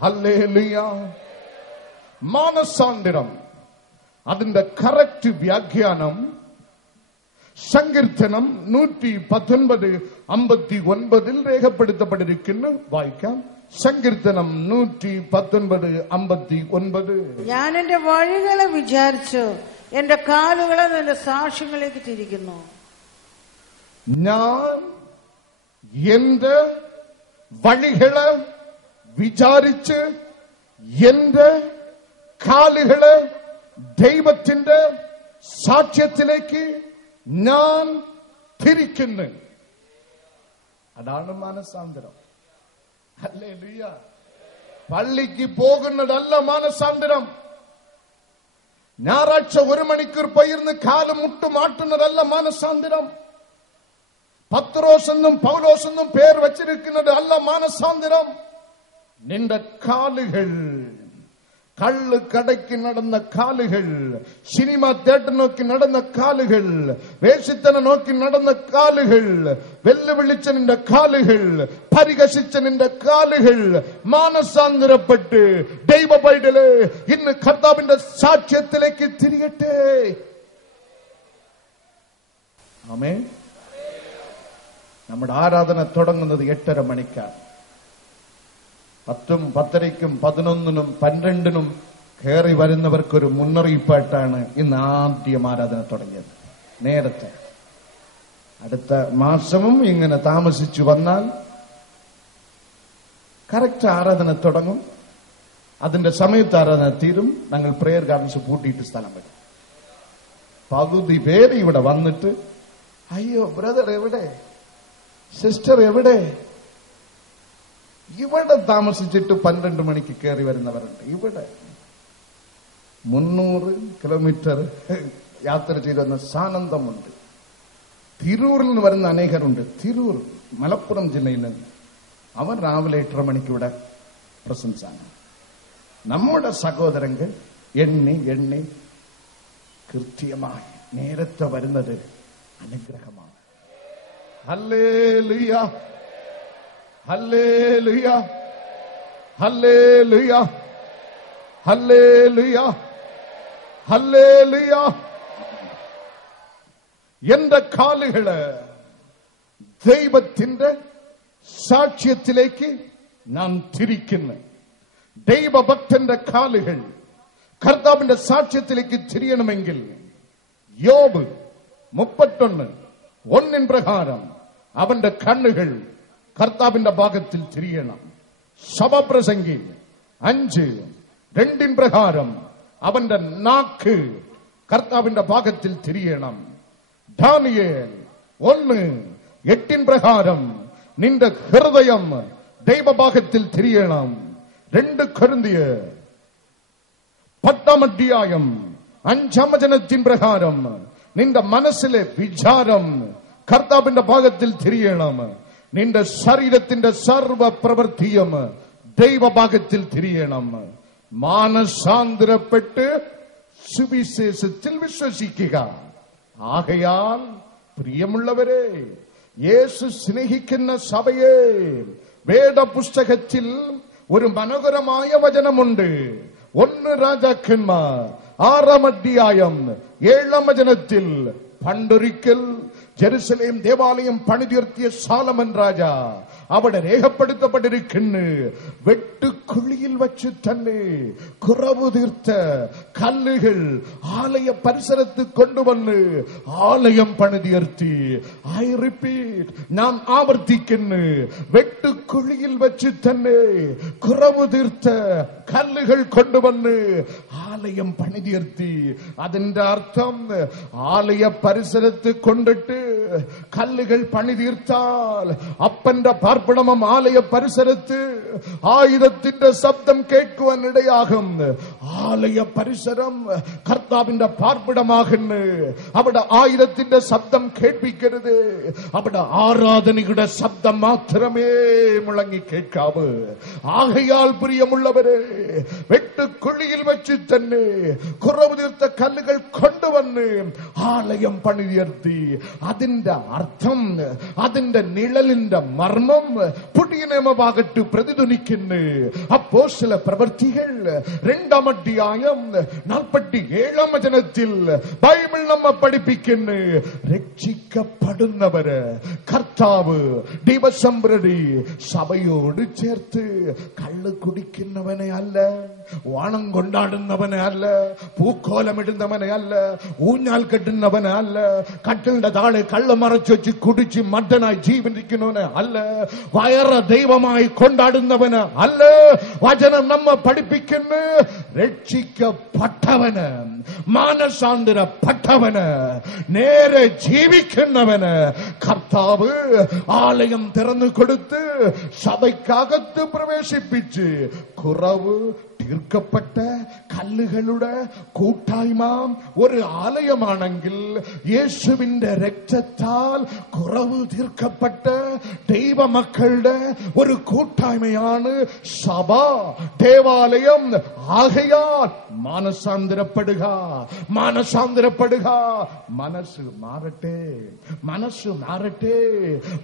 Hallelujah. മാനസാന്തരം അതിന്റെ correct വ്യാഖ്യാനം സങ്കീർത്തനം 119:59 രേഖപ്പെടുത്തപ്പെട്ടിരിക്കുന്നു. വായിക്കാം. സങ്കീർത്തനം 119:59. ഞാൻ എന്റെ വഴികളെ വിചാരിച്ചു, എന്റെ കാലുകളെ നിന്റെ സാക്ഷ്യങ്ങളിലേക്ക് തിരിക്കുന്നു. ഞാൻ എന്റെ വഴികളെ വിചാരിച്ച് എന്റെ കാലുകളെ ദൈവത്തിന്റെ സാക്ഷ്യത്തിലേക്ക് ഞാൻ തിരിക്കുന്നു. അതാണ് മാനസാന്തരം. ഹല്ലേലൂയ. പള്ളിക്ക് പോകുന്നതല്ല മാനസാന്തരം. ഞായറാഴ്ച 1 മണിക്കൂർ പയിർന്ന് കാല് മുട്ടുമാട്ടുന്നതല്ല മാനസാന്തരം. പത്രോസെന്നും പൗലോസെന്നും പേർ വച്ചിരിക്കുന്നത് അല്ല മാനസാന്തരം. നിന്റെ കാലുകൾ, കള്ള് കടയ്ക്ക് നടന്ന കാലുകൾ, സിനിമ തിയേറ്റർ നോക്കി നടന്ന കാലുകൾ, വേശ്യത്തനെ നോക്കി നടന്ന കാലുകൾ, വെല്ലുവിളിച്ച നിന്റെ കാലുകൾ, പരിഹസിച്ച നിന്റെ കാലുകൾ മാനസാന്തരപ്പെട്ട് ദൈവ പൈതലേ ഇന്ന് കർത്താവിന്റെ സാക്ഷ്യത്തിലേക്ക് തിരിയട്ടെ. ആമേൻ. നമ്മുടെ ആരാധന തുടങ്ങുന്നത് 8:30 മണിക്കാണ്. 10, 10:30, 11, 12 കയറി വരുന്നവർക്കൊരു മുന്നറിയിപ്പായിട്ടാണ് ഇന്ന് ആദ്യം ആരാധന തുടങ്ങിയത്. നേരത്തെ അടുത്ത മാസവും ഇങ്ങനെ താമസിച്ചു വന്നാൽ കറക്റ്റ് ആരാധന തുടങ്ങും. അതിന്റെ സമയത്ത് ആരാധന തീരും. ഞങ്ങൾ പ്രേയർ ഗാർഡൻസ് പൂട്ടിയിട്ട് സ്ഥലം വരും. പകുതി പേര് ഇവിടെ വന്നിട്ട്, അയ്യോ ബ്രദർ എവിടെ, സിസ്റ്റർ എവിടെ, ഇവിടെ താമസിച്ചിട്ട് 12 മണിക്ക് കയറി വരുന്നവരുണ്ട്. ഇവിടെ 300 കിലോമീറ്റർ യാത്ര ചെയ്ത് വന്ന സാനന്ദമുണ്ട്. തിരൂരിൽ നിന്ന് വരുന്ന അനേകരുണ്ട്. തിരൂർ മലപ്പുറം ജില്ലയിൽ നിന്ന് അവർ രാവിലെ 8:30 മണിക്ക് ഇവിടെ പ്രസൻസ് ആണ്. നമ്മുടെ സഹോദരങ്ങൾ എണ്ണി കൃത്യമായി നേരത്തെ വരുന്നത് അനുഗ്രഹമാണ്. Hallelujah, hallelujah, hallelujah, hallelujah, hallelujah. എന്റെ കാലുകള് ദൈവത്തിന്റെ സാക്ഷ്യത്തിലേക്ക് ഞാൻ തിരിക്കുന്നു. ദൈവഭക്തന്റെ കാലുകൾ കർത്താവിന്റെ സാക്ഷ്യത്തിലേക്ക് തിരിയണമെങ്കിൽ യോബ് 31:1 പ്രകാരം അവന്റെ കണ്ണുകൾ കർത്താവിന്റെ ഭാഗത്തിൽ തിരിയണം. സഭാപ്രസംഗി 5:2 പ്രകാരം അവന്റെ നാക്ക് കർത്താവിന്റെ ഭാഗത്തിൽ തിരിയണം. ദാനിയേൽ 1:8 പ്രകാരം നിന്റെ ഹൃദയം ദൈവഭാഗത്തിൽ തിരിയണം. 2 കൊരിന്ത്യർ 10:5 പ്രകാരം നിന്റെ മനസ്സിലെ വിചാരം കർത്താവിന്റെ ഭാഗത്തിൽ തിരിയണം. നിന്റെ ശരീരത്തിന്റെ സർവ പ്രവൃത്തിയും ദൈവഭാഗത്തിൽ തിരിയണം. മാനസാന്തരപ്പെട്ട് സുവിശേഷത്തിൽ വിശ്വസിക്കുക. ആകയാൽ പ്രിയമുള്ളവരെ, യേശു സ്നേഹിക്കുന്ന സഭയെ, വേദപുസ്തകത്തിൽ ഒരു മനോഹരമായ വചനമുണ്ട്. 1 രാജാക്കന്മാർ 6:7 പണ്ടൊരിക്കൽ ജെറുസലേം ദേവാലയം പണിതീർത്തിയ സോളമൻ രാജ അവിടെ രേഖപ്പെടുത്തപ്പെട്ടിരിക്കുന്നു. വെട്ടുക്കുഴിയിൽ വച്ച് തന്നെ കുറവ് തീർത്ത കല്ലുകൾ ആലയ പരിസരത്ത് കൊണ്ടുവന്ന് ആലയം പണിതീർത്തി. ഐ റിപ്പീറ്റ്, ഞാൻ ആവർത്തിക്കുന്നു, വെട്ടുക്കുഴിയിൽ വച്ച് തന്നെ കുറവ് തീർത്ത കല്ലുകൾ കൊണ്ടുവന്ന് ആലയം പണിതീർത്തി. അതിന്റെ അർത്ഥം ആലയ പരിസരത്ത് കൊണ്ടിട്ട് കല്ലുകൾ പണിതീർത്താൽ അപ്പന്റെ പാർപ്പിടമം ആലയ പരിസരത്ത് ആയുധത്തിന്റെ ശബ്ദം കേൾക്കുവാൻ ഇടയാകും. ആലയ പരിസരം കർത്താവിന്റെ പാർപ്പിടമാകുന്നു. അവിടെ ആയുധത്തിന്റെ ശബ്ദം കേൾപ്പിക്കരുത്. അവിടെ ആരാധനയുടെ ശബ്ദം മാത്രമേ മുഴങ്ങി കേൾക്കാവൂ. ആകയാൽ പ്രിയമുള്ളവരെ, വെട്ടുക്കുഴിയിൽ വെച്ച് തന്നെ കുറവ് തീർത്ത കല്ലുകൾ കൊണ്ടുവന്ന് ആലയം പണിതീർത്തി. അതിന്റെ അതിന്റെ അർത്ഥം, അതിന്റെ നിഴലിന്റെ മർമ്മം പുതിയ നിയമഭാഗത്ത് പ്രതിധ്വനിക്കുന്നു. അപ്പോസ്തല പ്രവൃത്തികൾ 2-ാം അധ്യായം 47-ാം വചനത്തിൽ ബൈബിൾ നമ്മെ പഠിപ്പിക്കുന്നു, രക്ഷിക്കപ്പെടുന്നവര് കർത്താവ് ദിവസം പ്രതി സഭയോട് ചേർത്ത് കള്ള് കുടിക്കുന്നവനെ അല്ല, ഓണം കൊണ്ടാടുന്നവനെ അല്ല, പൂക്കോലമിടുന്നവനെ അല്ല, ഊഞ്ഞാൽ കെട്ടുന്നവനെ അല്ല, കട്ടിലിന്റെ താഴെ കള്ള് മറച്ചു വെച്ച് കുടിച്ച് മഡനായി ജീവിക്കുന്നവനെ അല്ല, വയറ ദൈവമായി കൊണ്ടാടുന്നവന് അല്ല. വചനം നമ്മെ പഠിപ്പിക്കുന്നു, രക്ഷിക്കപ്പെട്ടവന്, മാനസാന്തരപ്പെട്ടവന്, നേരെ ജീവിക്കുന്നവന് കർത്താവ് ആലയം തുറന്നു കൊടുത്ത് സഭയ്ക്കകത്ത് പ്രവേശിപ്പിച്ച് കുറവ് തീർക്കപ്പെട്ട കല്ലുകളുടെ കൂട്ടായ്മ ഒരു ആലയമാണെങ്കിൽ, യേശുവിന്റെ രക്തത്താൽ കുറവ് തീർക്കപ്പെട്ട ദൈവമക്കളുടെ ഒരു കൂട്ടായ്മയാണ് സഭ, ദേവാലയം. ആകയാൽ മാനസാന്തരപ്പെടുക, മാനസാന്തരപ്പെടുക. മനസ്സ് മാറട്ടെ, മനസ്സ് മാറട്ടെ.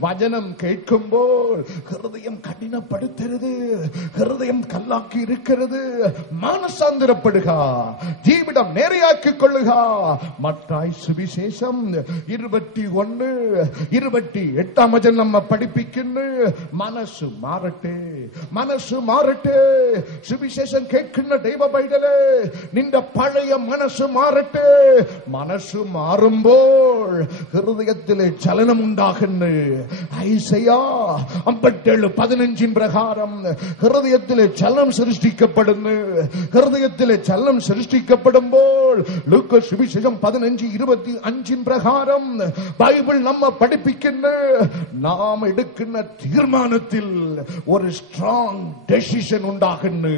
വചനം കേൾക്കുമ്പോൾ ഹൃദയം കഠിനപ്പെടുത്തരുത്, ഹൃദയം കല്ലാക്കി ഇരിക്കരുത്. മാനസാന്തരപ്പെടുക, ജീവിതം നേരെയാക്കിക്കൊള്ളുക. മത്തായി സുവിശേഷം 21:28 വചനം നമ്മെ പഠിപ്പിക്കുന്നു, മനസ്സ് മാറട്ടെ, മനസ്സ് മാറട്ടെ. സുവിശേഷം കേൾക്കുന്ന ദൈവ പൈതലേ, നിന്റെ പഴയ മനസ്സ് മാറട്ടെ. മനസ്സ് മാറുമ്പോൾ ഹൃദയത്തിലെ ചലനമുണ്ടാകുന്നു. ഐസയ്യാ 57:15 പ്രകാരം ഹൃദയത്തിലെ ചലനം സൃഷ്ടിക്കപ്പെടുന്നു. ഹൃദയത്തിലെ ചലനം സൃഷ്ടിക്കപ്പെടുമ്പോൾ ലൂക്കോസ് സുവിശേഷം 15:25 പ്രകാരം ബൈബിൾ നമ്മെ പഠിപ്പിക്കുന്നു, നാം എടുക്കുന്ന തീരുമാനത്തിൽ ഒരു സ്ട്രോങ് ഡെസിഷൻ ഉണ്ടാകുന്നു.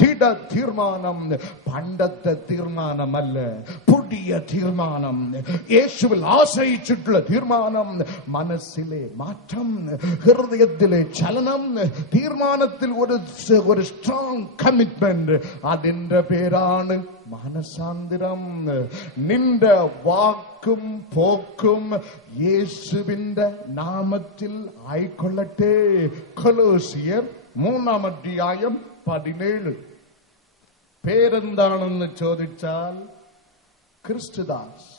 തിട തീർമാനം, പണ്ടത്തെ തീർമാനമല്ല, പുതിയ തീർമാനം, യേശുവിൽ ആശ്രയിച്ചിട്ടുള്ള തീർമാനം. മനസ്സിലെ മാറ്റം, ഹൃദയത്തിലെ ചലനം, തീർമാനത്തിൽ ഒരു സ്ട്രോങ് കമ്മിറ്റ്മെന്റ്. അതിന്റെ പേരാണ് മാനസാന്തരം. നിന്റെ വാക്കും പോക്കും യേശുവിന്റെ നാമത്തിൽ ആയിക്കൊള്ളട്ടെ. കൊലോസിയർ 3-ാം അധ്യായം 17. പേരെന്താണെന്ന് ചോദിച്ചാൽ ക്രിസ്തുദാസ്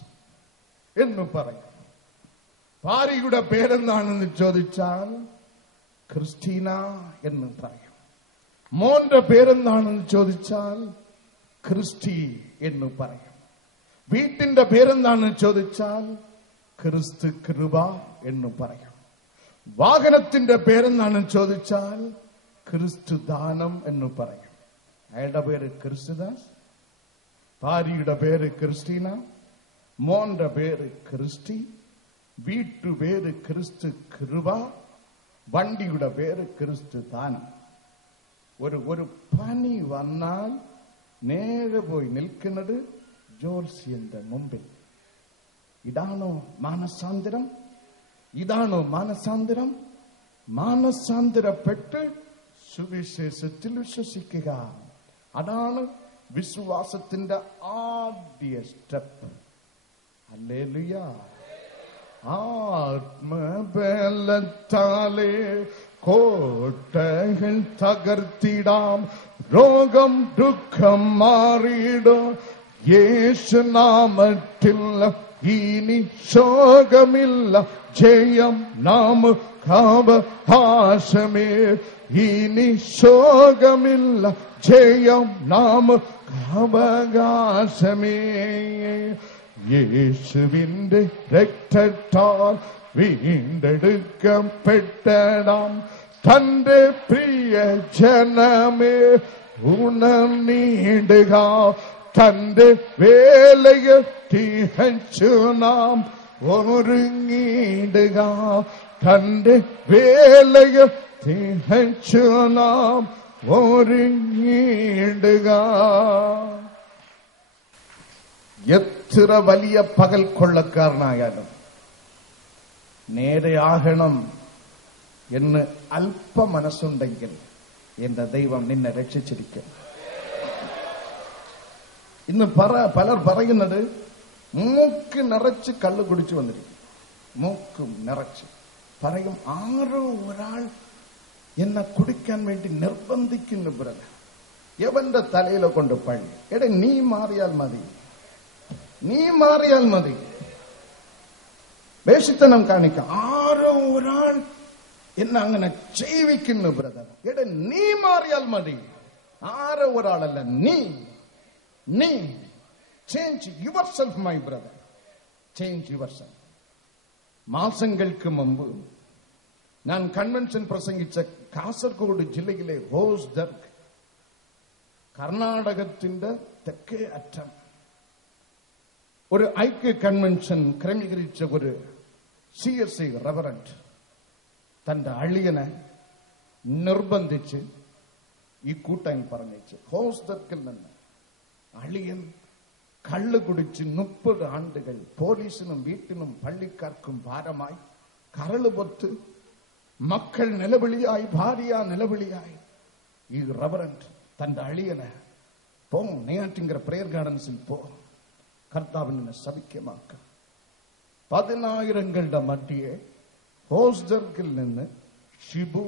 എന്ന് പറയും. ഭാര്യയുടെ പേരെന്താണെന്ന് ചോദിച്ചാൽ ക്രിസ്റ്റീന എന്ന് പറയും. മോന്റെ പേരെന്താണെന്ന് ചോദിച്ചാൽ ക്രിസ്റ്റി എന്ന് പറയും. വീട്ടിന്റെ പേരെന്താണെന്ന് ചോദിച്ചാൽ ക്രിസ്തു കൃപ എന്ന് പറയും. വാഹനത്തിന്റെ പേരെന്താണെന്ന് ചോദിച്ചാൽ ക്രിസ്തു ദാനം എന്ന് പറയും. അയാളുടെ പേര് ക്രിസ്തുദാസ്, ഭാര്യയുടെ പേര് ക്രിസ്റ്റീന, മോന്റെ പേര് ക്രിസ്റ്റി, വീട്ടുപേര് ക്രിസ്തു കൃപ, വണ്ടിയുടെ പേര് ക്രിസ്തു ദാനം. ഒരു പനി വന്നാൽ നേരെ പോയി നിൽക്കുന്നത് ജോത്സ്യന്റെ മുമ്പിൽ. ഇതാണോ മാനസാന്തരം? ഇതാണോ മാനസാന്തരം? മാനസാന്തരപ്പെട്ട് സുവിശേഷത്തിൽ വിശ്വസിക്കുക. അതാണ് വിശ്വാസത്തിന്റെ ആദ്യ സ്റ്റെപ്പ്. ഹല്ലേലൂയ. ആത്മബലത്താലേ കോട്ടകൾ തകർത്തിടാം, രോഗം ദുഃഖം മാറിയിടും യേശുനാമത്തിൽ. ഇനി ശോകമില്ല, ജയം നാമകാവകാശമേ. ഇനി ശോകമില്ല, ജയം നാമകാവകാശമേ. യേശുവിന്റെ രക്തത്താൽ വീണ്ടെടുക്കപ്പെട്ടടാം തന്റെ പ്രിയ ജനമേ, ഉണർന്നിടുക. തന്റെ വേലയെ തികച്ചു നാം ഒരുങ്ങിടുക. തന്റെ വേലയെ തികച്ചു നാം ഒരുങ്ങിടുക. എത്ര വലിയ പകൽ കൊള്ളക്കാരനായാലും നേരെയാകണം എന്ന് അല്പ മനസ്സുണ്ടെങ്കിൽ എന്റെ ദൈവം നിന്നെ രക്ഷിച്ചിരിക്കും. ഇന്ന് പലർ പറയുന്നത് മൂക്ക് നിറച്ച് കള്ള് കുടിച്ചു വന്നിരിക്കും. മൂക്കും നിറച്ച് പറയും, ആരോ ഒരാൾ എന്നെ കുടിക്കാൻ വേണ്ടി നിർബന്ധിക്കുന്നു ബ്രദർ. എവന്റെ തലയിലെ കൊണ്ട് പഴി. എടേ, നീ മാറിയാൽ മതി, നീ മാറിയാൽ മതി. വേഷിത്തനം കാണിക്കാം. ആരോ ഒരാൾ എന്നെ അങ്ങനെ ചെയ്യിക്കുന്നു ബ്രദർ. എടേ, നീ മാറിയാൽ മതി. ആരോ ഒരാളല്ല, നീ. Change your self my brother, change your self. മാസങ്ങൾക്ക് മുമ്പ് ഞാൻ കൺവെൻഷൻ പ്രസംഗിച്ച കാസർഗോഡ് ജില്ലയിലെ ഹോസ്ദർഗ്, കർണാടകത്തിന്റെ തെക്കേ അറ്റം, ഒരു ഐക്യ കൺവെൻഷൻ ക്രമീകരിച്ച ഒരു CSI റവറന്റ് തന്റെ അളിയനെ നിർബന്ധിച്ച് ഈ കൂട്ടാൻ പറഞ്ഞേച്ച് ഹോസ്ദർഗിൽ നിന്ന് അളിയൻ കള്ളു കുടിച്ച് 30 ആണ്ടുകൾ പോലീസിനും വീട്ടിനും പള്ളിക്കാർക്കും ഭാരമായി, കരളുപൊത്ത്, മക്കൾ നിലവിളിയായി, ഭാര്യ നിലവിളിയായി. ഈ റവറന്റ് തന്റെ അളിയനെ പോ, നെയ്യാറ്റിങ്കര പ്രേയർ ഗാർഡൻസിൽ പോ, കർത്താവിനെ സൗഖ്യമാക്ക. 10,000ങ്ങളുടെ മധ്യയെ ഹോസ്ദർഗിൽ നിന്ന് ഷിബു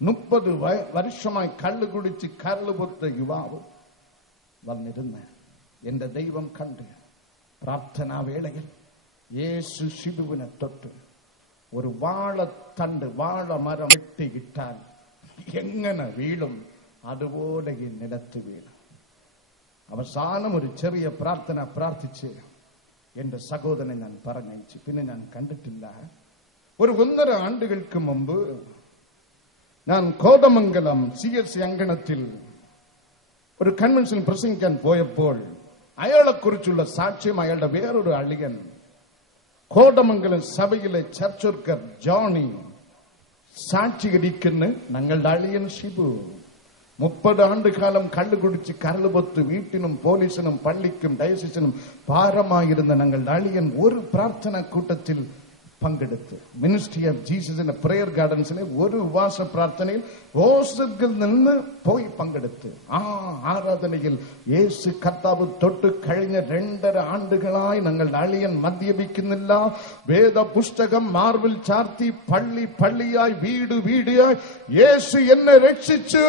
30 വർഷമായി കള്ളു കുടിച്ച് കരളുപൊത്ത യുവാവ് വന്നിരുന്ന് എന്റെ ദൈവം കണ്ട് പ്രാർത്ഥനാ വേളയിൽ യേശു ഷിബുവിനെ തൊട്ട് ഒരു വാഴത്തണ്ട്, വാഴമരം വെട്ടിയിട്ടാൽ എങ്ങനെ വീഴും അതുപോലെ ഈ നിലത്ത് വീണു. അവസാനം ഒരു ചെറിയ പ്രാർത്ഥന പ്രാർത്ഥിച്ച് എന്റെ സഹോദരനെ ഞാൻ പറഞ്ഞയച്ചു. പിന്നെ ഞാൻ കണ്ടിട്ടില്ല. ഒരു 1.5 ആണ്ടുകൾക്ക് മുമ്പ് ഞാൻ കോതമംഗലം CSI അങ്കണത്തിൽ ഒരു കൺവെൻഷൻ പ്രസംഗിക്കാൻ പോയപ്പോൾ അയാളെക്കുറിച്ചുള്ള സാക്ഷ്യം അയാളുടെ വേറൊരു അളിയൻ, കോതമംഗലം സഭയിലെ ചർച്ച് വർക്കർ ജോണി സാക്ഷീകരിക്കുന്ന ഞങ്ങളുടെ അളിയൻ ഷിബു 30 ആണ്ടുകാലം കള്ളു കുടിച്ച് കരളുപൊത്ത് വീട്ടിനും പോലീസിനും പള്ളിക്കും ഡയസിസിനും ഭാരമായിരുന്ന ഞങ്ങളുടെ അളിയൻ ഒരു പ്രാർത്ഥനാ കൂട്ടത്തിൽ പങ്കെടുത്ത് മിനിസ്ട്രി ഓഫ് ജീസസിന്റെ പ്രേയർ ഗാർഡൻസിലെ ഒരു ഉപവാസ പ്രാർത്ഥനയിൽ ഹോസ്ദർഗിൽ നിന്ന് പോയി പങ്കെടുത്ത് ആ ആരാധനയിൽ യേശു കർത്താവ് തൊട്ട് കഴിഞ്ഞ 2.5 ആണ്ടുകളായി ഞങ്ങളുടെ അളിയൻ മദ്യപിക്കുന്നില്ല. വേദപുസ്തകം മാർവിൽ ചാർത്തി പള്ളിയായി വീടായി യേശു എന്നെ രക്ഷിച്ചു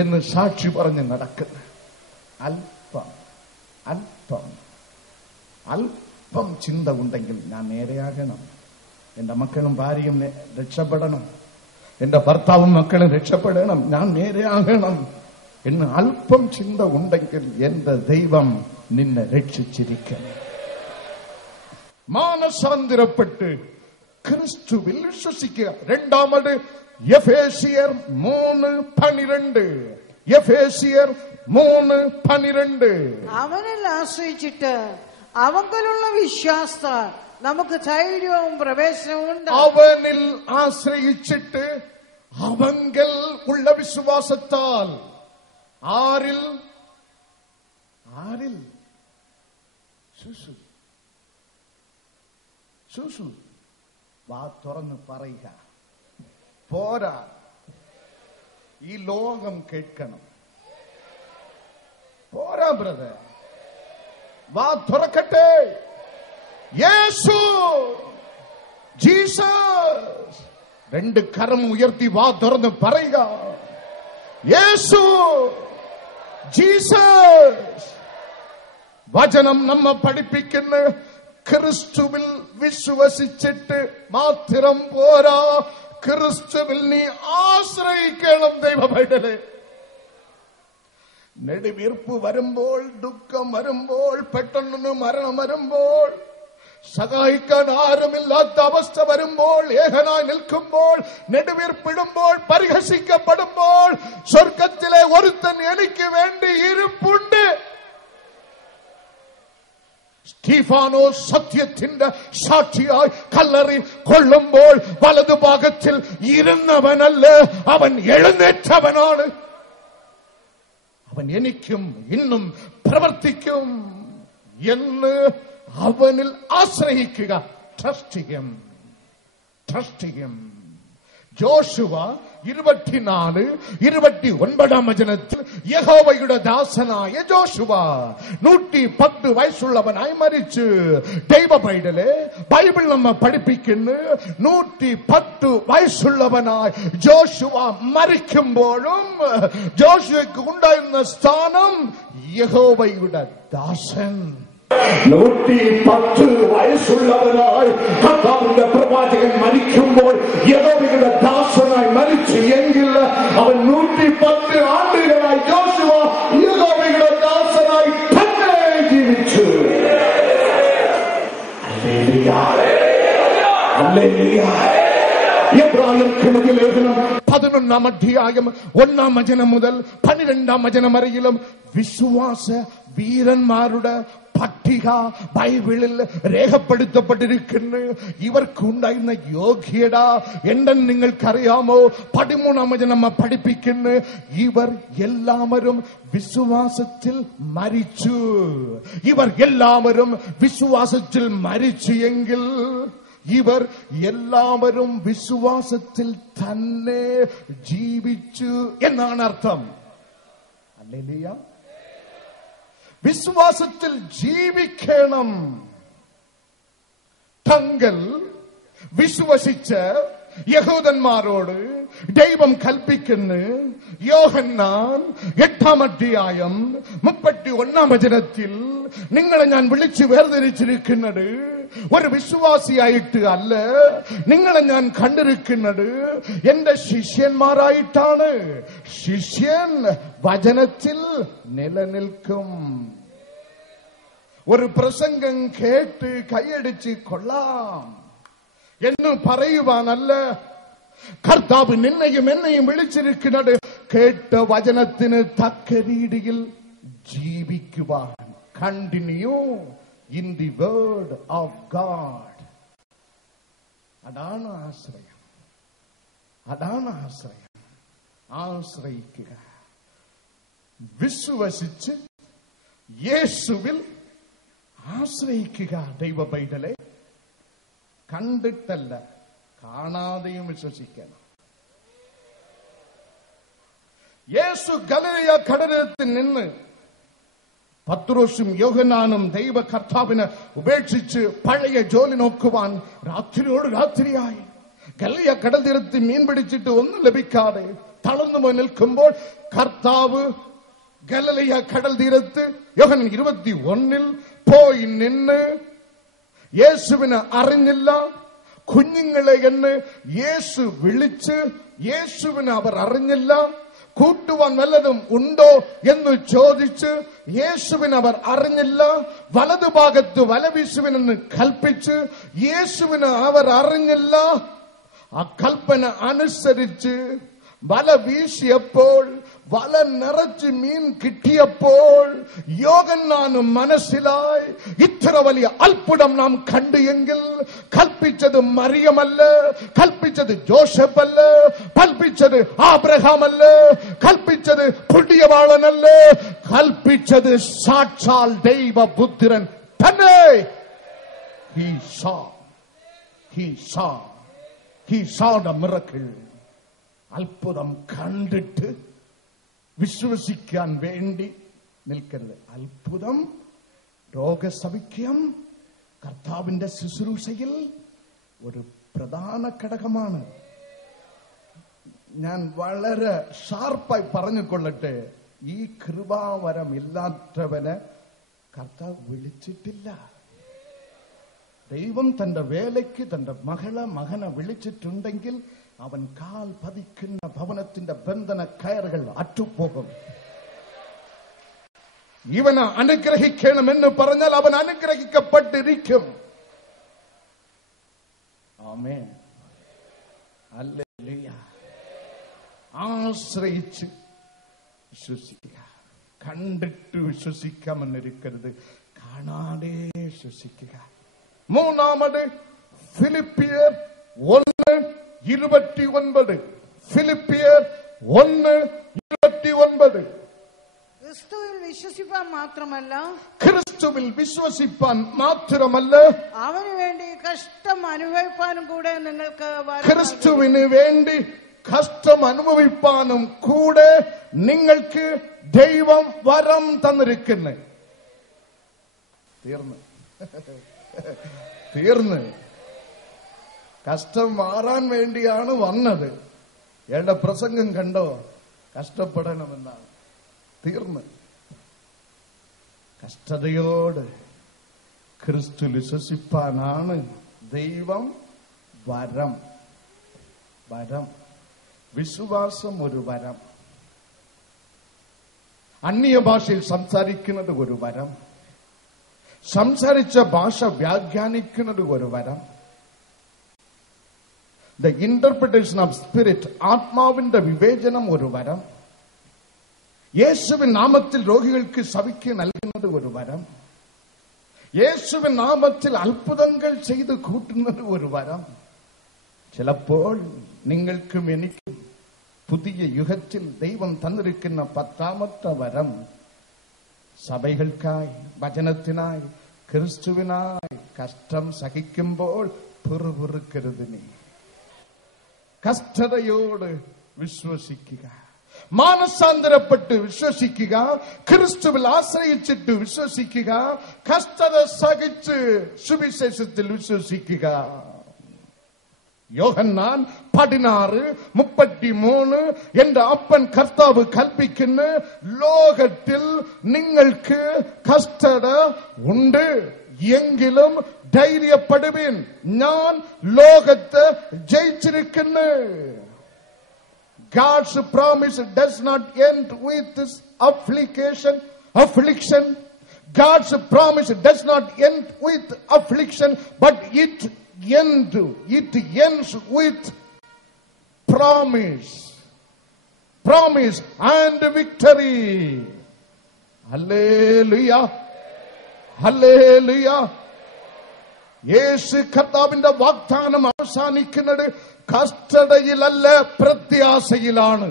എന്ന് സാക്ഷി പറഞ്ഞ് നടക്കുന്നു. അല്പം ചിന്ത ഉണ്ടെങ്കിൽ ഞാൻ നേരെയാകണം. എന്റെ മക്കളും ഭാര്യയും രക്ഷപ്പെടണം, എന്റെ ഭർത്താവും മക്കളും രക്ഷപ്പെടണം, ഞാൻ നേരെയാകണം എന്ന് അല്പം ചിന്ത ഉണ്ടെങ്കിൽ എന്റെ ദൈവം നിന്നെ രക്ഷിച്ചിരിക്കണം. മാനസാന്തരപ്പെട്ട് ക്രിസ്തുവിൽ വിശ്വസിക്കുക. രണ്ടാമത് എഫേസ്യർ 3:12. എഫേസ്യർ 3:12. അവനിൽ ആശ്രയിച്ചിട്ട് അവങ്കലുള്ള വിശ്വാസത്താൽ നമുക്ക് ധൈര്യവും പ്രവേശനവും ഉണ്ട്. അവനിൽ ആശ്രയിച്ചിട്ട് അവങ്കൽ ഉള്ള വിശ്വാസത്താൽ ആരിൽ ശുശു വാ തുറന്ന് പറയുക. പോരാ, ഈ ലോകം കേൾക്കണം. പോരാ ബ്രദർ, വാ തുറക്കട്ടെ. യേശു, ജീസസ്. 2 കരം ഉയർത്തി വാ തുറന്ന് പറയുക. യേശു, ജീസസ്. വചനം നമ്മെ പഠിപ്പിക്കുന്ന ക്രിസ്തുവിൽ വിശ്വസിച്ചിട്ട് മാത്രം പോരാ, ക്രിസ്തുവിൽ നീ ആശ്രയിക്കണം. ദൈവമേ, നെടുവീർപ്പ് വരുമ്പോൾ, ദുഃഖം വരുമ്പോൾ, പെട്ടെന്ന് മരണം വരുമ്പോൾ, സഹായിക്കാൻ ആരുമില്ലാത്ത അവസ്ഥ വരുമ്പോൾ, ഏകനായി നിൽക്കുമ്പോൾ, നെടുവീർപ്പിടുമ്പോൾ, പരിഹസിക്കപ്പെടുമ്പോൾ, സ്വർഗത്തിലെ ഒരുത്തൻ എനിക്ക് വേണ്ടി ഇരിപ്പുണ്ട്. സ്തീഫാനോ സത്യത്തിന്റെ സാക്ഷിയായി കല്ലറി കൊള്ളുമ്പോൾ വലതുഭാഗത്തിൽ ഇരുന്നവനല്ല, അവൻ എഴുന്നേറ്റവനാണ്. അവൻ എനിക്കും ഇന്നും പ്രവർത്തിക്കും എന്ന് അവനിൽ ആശ്രയിക്കുക. Trust him. ജോഷുവ 24, 29 വചനത്തിൽ യഹോവയുടെ ദാസനായ ജോഷുവ 110 വയസ്സുള്ളവനായി മരിച്ചു. ദൈവ പൈതലെ, ബൈബിൾ നമ്മെ പഠിപ്പിക്കുന്നു 110 വയസ്സുള്ളവനായി ജോഷുവ മരിക്കുമ്പോഴും ജോഷുവയ്ക്ക് ഉണ്ടായിരുന്ന സ്ഥാനം യഹോവയുടെ ദാസൻ. 110 വയസ്സുള്ളവനായി കർത്താവിന്റെ പ്രവാചകൻ മരിക്കുമ്പോൾ യഹോവയുടെ ദാസനായി മരിച്ചു എങ്കിൽ അവൻ 110 ആണ്ടുകളായി ജോഷുവ യഹോവയുടെ ദാസനായി തന്നെ ജീവിച്ചു. Hallelujah, hallelujah. എബ്രായർക്ക് ലേഖനം 11 അധ്യായം 1 വചനം മുതൽ 12 വചനം വരെയിലും വിശ്വാസ വീരന്മാരുടെ പട്ടിക ബൈബിളിൽ രേഖപ്പെടുത്തപ്പെട്ടിരിക്കുന്നു. ഇവർക്കുണ്ടായിരുന്ന യോഗ്യത എന്തെന്ന് നിങ്ങൾക്കറിയാമോ? 13 വചനം പഠിപ്പിക്കുന്നു. ഇവർ എല്ലാവരും വിശ്വാസത്തിൽ മരിച്ചു. ഇവർ എല്ലാവരും വിശ്വാസത്തിൽ മരിച്ചു എങ്കിൽ ഇവർ എല്ലാവരും വിശ്വാസത്തിൽ തന്നെ ജീവിച്ചു എന്നാണ് അർത്ഥം. ഹല്ലേലൂയ. വിശ്വാസത്തിൽ ജീവിക്കണം. തങ്ങൾ വിശ്വസിച്ച് യഹൂദന്മാരോട് ദൈവം കൽപ്പിക്കുന്നു. യോഹന്നാൻ 8 അധ്യായം 31 വചനത്തിൽ നിങ്ങളെ ഞാൻ വിളിച്ചു വേർതിരിച്ചിരിക്കുന്നത് ഒരു വിശ്വാസിയായിട്ട് അല്ല, നിങ്ങളെ ഞാൻ കണ്ടിരിക്കുന്നത് എന്റെ ശിഷ്യന്മാരായിട്ടാണ്. ശിഷ്യൻ വചനത്തിൽ നിലനിൽക്കും. ഒരു പ്രസംഗം കേട്ട് കൈയടിച്ച് കൊള്ളാം എന്ന് പറയുവാനല്ല, കർത്താവ് നിന്നെയും എന്നെയും വിളിച്ചിരിക്കുന്നത് കേട്ട വചനത്തിന് തക്ക രീതിയിൽ ജീവിക്കുവാൻ. Continue in the word of God. അതാണ് ആശ്രയം. അതാണ് ആശ്രയം. ആശ്രയിക്കുക. വിശ്വസിച്ച് യേശുവിൽ ആശ്രയിക്കുക. ദൈവ പൈതലെ, കണ്ടിട്ടല്ല കാണാതെയും വിശ്വസിക്കണം. യേശു ഗലിലയ കടലത്തിൽ നിന്ന് പത്രോസും യോഹന്നാനും ദൈവ കർത്താവിനെ ഉപേക്ഷിച്ച് പഴയ ജോലി നോക്കുവാൻ രാത്രിയോട് രാത്രിയായി ഗലിലയ കടൽ തീരത്ത് മീൻ പിടിച്ചിട്ട് ഒന്നും ലഭിക്കാതെ തളർന്നു പോയി നിൽക്കുമ്പോൾ കർത്താവ് ഗലിലയ കടൽ തീരത്ത് യോഹന്നാൻ 21 പോയി നിന്ന് യേശുവിനെ അറിഞ്ഞില്ല. കുഞ്ഞുങ്ങളെ എന്ന് യേശു വിളിച്ച് യേശുവിനെ അവർ അറിഞ്ഞില്ല. കൂട്ടുവാൻ വല്ലതും ഉണ്ടോ എന്ന് ചോദിച്ച് യേശുവിനെ അവർ അറിഞ്ഞില്ല. വലതുഭാഗത്ത് വല വീശുവിനെന്ന് കൽപ്പിച്ച് യേശുവിനെ അവർ അറിഞ്ഞില്ല. ആ കൽപ്പന അനുസരിച്ച് വല വീശിയപ്പോൾ വല നിറച്ച് മീൻ കിട്ടിയപ്പോൾ യോഹന്നാനും മനസ്സിലായി, ഇത്ര വലിയ അത്ഭുതം നാം കണ്ടു എങ്കിൽ കൽപ്പിച്ചത് മറിയമല്ല, കൽപ്പിച്ചത് ജോസഫ് അല്ല, കൽപ്പിച്ചത് ആബ്രഹാം അല്ല, കൽപ്പിച്ചത് പുതിയവാളനല്ല, കൽപ്പിച്ചത് സാക്ഷാൽ ദൈവപുത്രൻ തന്നെ. He saw the miracle. അത്ഭുതം കണ്ടിട്ട് വിശ്വസിക്കാൻ വേണ്ടി നിൽക്കരുത്. അത്ഭുതം, രോഗസൗഖ്യം കർത്താവിന്റെ ശുശ്രൂഷയിൽ ഒരു പ്രധാന ഘടകമാണ്. ഞാൻ വളരെ ഷാർപ്പായി പറഞ്ഞുകൊള്ളട്ടെ, ഈ കൃപാവരം ഇല്ലാത്തവനെ കർത്താവ് വിളിച്ചിട്ടില്ല. ദൈവം തന്റെ വേലയ്ക്ക് തന്റെ മകനെ വിളിച്ചിട്ടുണ്ടെങ്കിൽ അവൻ കാൽ പതിക്കുന്ന ഭവനത്തിന്റെ ബന്ധന കയറുകൾ അറ്റുപോകും. ഇവനെ അനുഗ്രഹിക്കണമെന്ന് പറഞ്ഞാൽ അവൻ അനുഗ്രഹിക്കപ്പെട്ടിരിക്കും. ആമേൻ. ഹല്ലേലൂയ. ആശ്രയിച്ച് വിശ്വസിക്കുക. കണ്ടിട്ട് വിശ്വസിക്കാമെന്നിരിക്കരുത്, കാണാതെ വിശ്വസിക്കുക. മൂന്നാമത് ഫിലിപ്പിയർ 1:29. ഫിലിപ്പിയർ 1:29. ക്രിസ്തുവിൽ വിശ്വസിപ്പാൻ മാത്രമല്ല, ക്രിസ്തുവിൽ വിശ്വസിപ്പാൻ മാത്രമല്ല, അവന് വേണ്ടി കഷ്ടം അനുഭവിപ്പാനും കൂടെ നിങ്ങൾക്ക് ക്രിസ്തുവിന് വേണ്ടി കഷ്ടം അനുഭവിപ്പാനും കൂടെ നിങ്ങൾക്ക് ദൈവം വരം തന്നിരിക്കുന്നു. തീർന്ന് കഷ്ടം മാറാൻ വേണ്ടിയാണ് വന്നത്. എന്റെ പ്രസംഗം കണ്ടോ? കഷ്ടപ്പെടണമെന്നാണ്. തീർന്ന് കഷ്ടതയോട് ക്രിസ്തു വിശ്വസിപ്പാനാണ് ദൈവം വരം. വിശ്വാസം ഒരു വരം. അന്യ ഭാഷയിൽ സംസാരിക്കുന്നത് ഒരു വരം. സംസാരിച്ച ഭാഷ വ്യാഖ്യാനിക്കുന്നത് ഒരു വരം. ദ ഇന്റർപ്രിട്ടേഷൻ ഓഫ് സ്പിരിറ്റ്, ആത്മാവിന്റെ വിവേചനം ഒരു വരം. യേശുവിൻ നാമത്തിൽ രോഗികൾക്ക് സൗഖ്യം നൽകുന്നത് ഒരു വരം. യേശുവിൻ നാമത്തിൽ അത്ഭുതങ്ങൾ ചെയ്ത് കൂട്ടുന്നത് ഒരു വരം. ചിലപ്പോൾ നിങ്ങൾക്കും എനിക്കും പുതിയ യുഗത്തിൽ ദൈവം തന്നിരിക്കുന്ന 10ാമത്തെ വരം സഭകൾക്കായി, വചനത്തിനായി, ക്രിസ്തുവിനായി കഷ്ടം സഹിക്കുമ്പോൾ പിറുപിറുക്കരുത്. നീ കഷ്ടതയോട് വിശ്വസിക്കുക, മാനസാന്തരപ്പെട്ട് വിശ്വസിക്കുക, ക്രിസ്തുവിൽ ആശ്രയിച്ചിട്ട് വിശ്വസിക്കുക, കഷ്ടത സഹിച്ച് സുവിശേഷത്തിൽ വിശ്വസിക്കുക. യോഹന്നാൻ 16:33 എന്റെ അപ്പൻ കർത്താവ് കൽപ്പിക്കുന്നു, ലോകത്തിൽ നിങ്ങൾക്ക് കഷ്ടത ഉണ്ട്, എങ്കിലും ധൈര്യപ്പെടുവിൻ, ഞാൻ ലോകത്തെ ജയിച്ചിരിക്കുന്നു. God's promise does not end with this affliction. God's promise does not end with affliction, but it ends with promise and victory. Hallelujah, hallelujah. യേശു കർത്താവിന്റെ വാഗ്ദാനം അവസാനിക്കുന്നത് കഷ്ടതയിലല്ല, പ്രത്യാശയിലാണ്,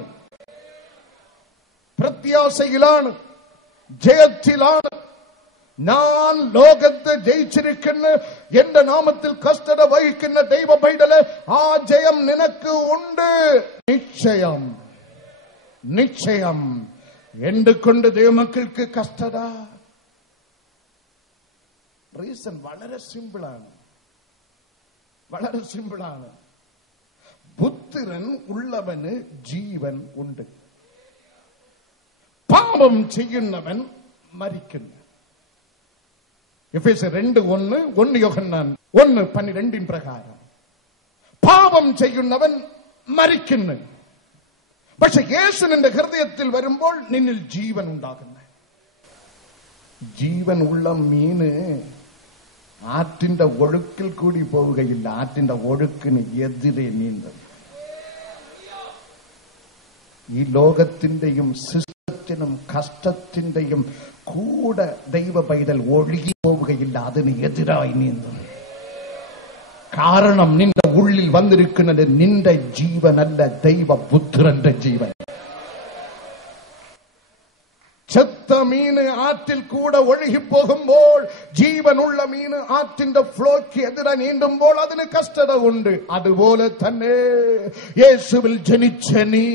ജയത്തിലാണ്. ഞാൻ ലോകത്തെ ജയിച്ചിരിക്കുന്നു. എന്റെ നാമത്തിൽ കഷ്ടത വഹിക്കുന്ന ദൈവ പൈതലേ, ആ ജയം നിനക്ക് ഉണ്ട്. നിശ്ചയം. എന്തുകൊണ്ട് ദൈവമക്കൾക്ക് കഷ്ടത? റീസൺ വളരെ സിമ്പിളാണ്. പുത്രൻ ഉള്ളവന് ജീവൻ ഉണ്ട്. പാപം ചെയ്യുന്നവൻ മരിക്കുന്നു. എഫേസ്യർ 2:1, യോഹന്നാൻ 1:12 പ്രകാരം പാപം ചെയ്യുന്നവൻ മരിക്കുന്നു. പക്ഷെ യേശു നിന്റെ ഹൃദയത്തിൽ വരുമ്പോൾ നിന്നിൽ ജീവൻ ഉണ്ടാകുന്നു. ജീവൻ ഉള്ള മീന് ആറ്റിന്റെ ഒഴുക്കിൽ കൂടി പോവുകയില്ല, ആറ്റിന്റെ ഒഴുക്കിന് എതിരെ നീന്തും. ഈ ലോകത്തിന്റെയും സിസ്റ്റത്തിനും കഷ്ടത്തിന്റെയും കൂടെ ദൈവ പൈതൽ ഒഴുകി പോവുകയില്ല, അതിന് എതിരായി നീന്തും. കാരണം നിന്റെ ഉള്ളിൽ വന്നിരിക്കുന്നത് നിന്റെ ജീവനല്ല, ദൈവപുത്രന്റെ ജീവൻ. ചെത്ത മീന് ആറ്റിൽ കൂടെ ഒഴുകിപ്പോകുമ്പോൾ, ജീവനുള്ള മീന് ആറ്റിന്റെ ഫ്ലോയ്ക്ക് എതിരെ നീന്തുമ്പോൾ അതിന് കഷ്ടത ഉണ്ട്. അതുപോലെ തന്നെ യേശുവിൽ ജനിച്ച നീ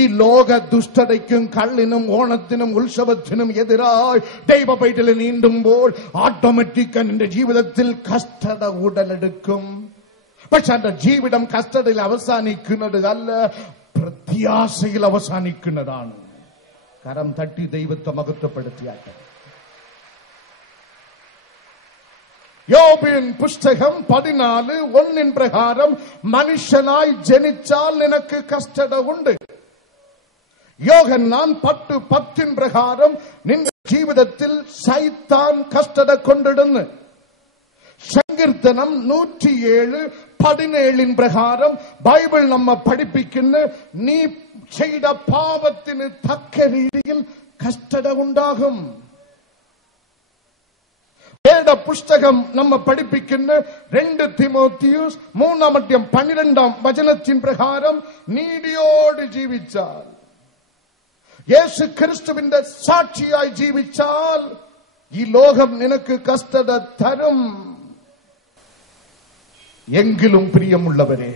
ഈ ലോക ദുഷ്ടതയ്ക്കും കള്ളിനും ഓണത്തിനും ഉത്സവത്തിനും എതിരായി ദൈവ പൈതലിൽ നീന്തുമ്പോൾ ഓട്ടോമാറ്റിക്കായി നിന്റെ ജീവിതത്തിൽ കഷ്ടത ഉടലെടുക്കും. പക്ഷെ എന്റെ ജീവിതം കഷ്ടതയിൽ അവസാനിക്കുന്നത് അല്ല, പ്രത്യാശയിൽ അവസാനിക്കുന്നതാണ്. കരം തട്ടി ദൈവത്തെ മഹത്വപ്പെടുത്തിയാട്ടെ. യോബിൻ പുസ്തകം 14:1 പ്രകാരം മനുഷ്യനായി ജനിച്ചാൽ നിനക്ക് കഷ്ടത ഉണ്ട്. യോഹന്നാൻ 10:10 പ്രകാരം നിന്റെ ജീവിതത്തിൽ സൈത്താൻ കഷ്ടത കൊണ്ടിടുന്നു. സങ്കീർത്തനം 107:17 പ്രകാരം ബൈബിൾ നമ്മെ പഠിപ്പിക്കുന്നു, നീ ചെയ്ത പാപത്തിന് തക്ക രീതിയിൽ കഷ്ടത ഉണ്ടാകും. പുസ്തകം നമ്മെ പഠിപ്പിക്കുന്ന 2 തിമോത്തിയോസ് 3:12 പ്രകാരം നീതിയോട് ജീവിച്ചാൽ, യേശു ക്രിസ്തുവിന്റെ സാക്ഷിയായി ജീവിച്ചാൽ ഈ ലോകം നിനക്ക് കഷ്ടത തരും. എങ്കിലും പ്രിയമുള്ളവരെ,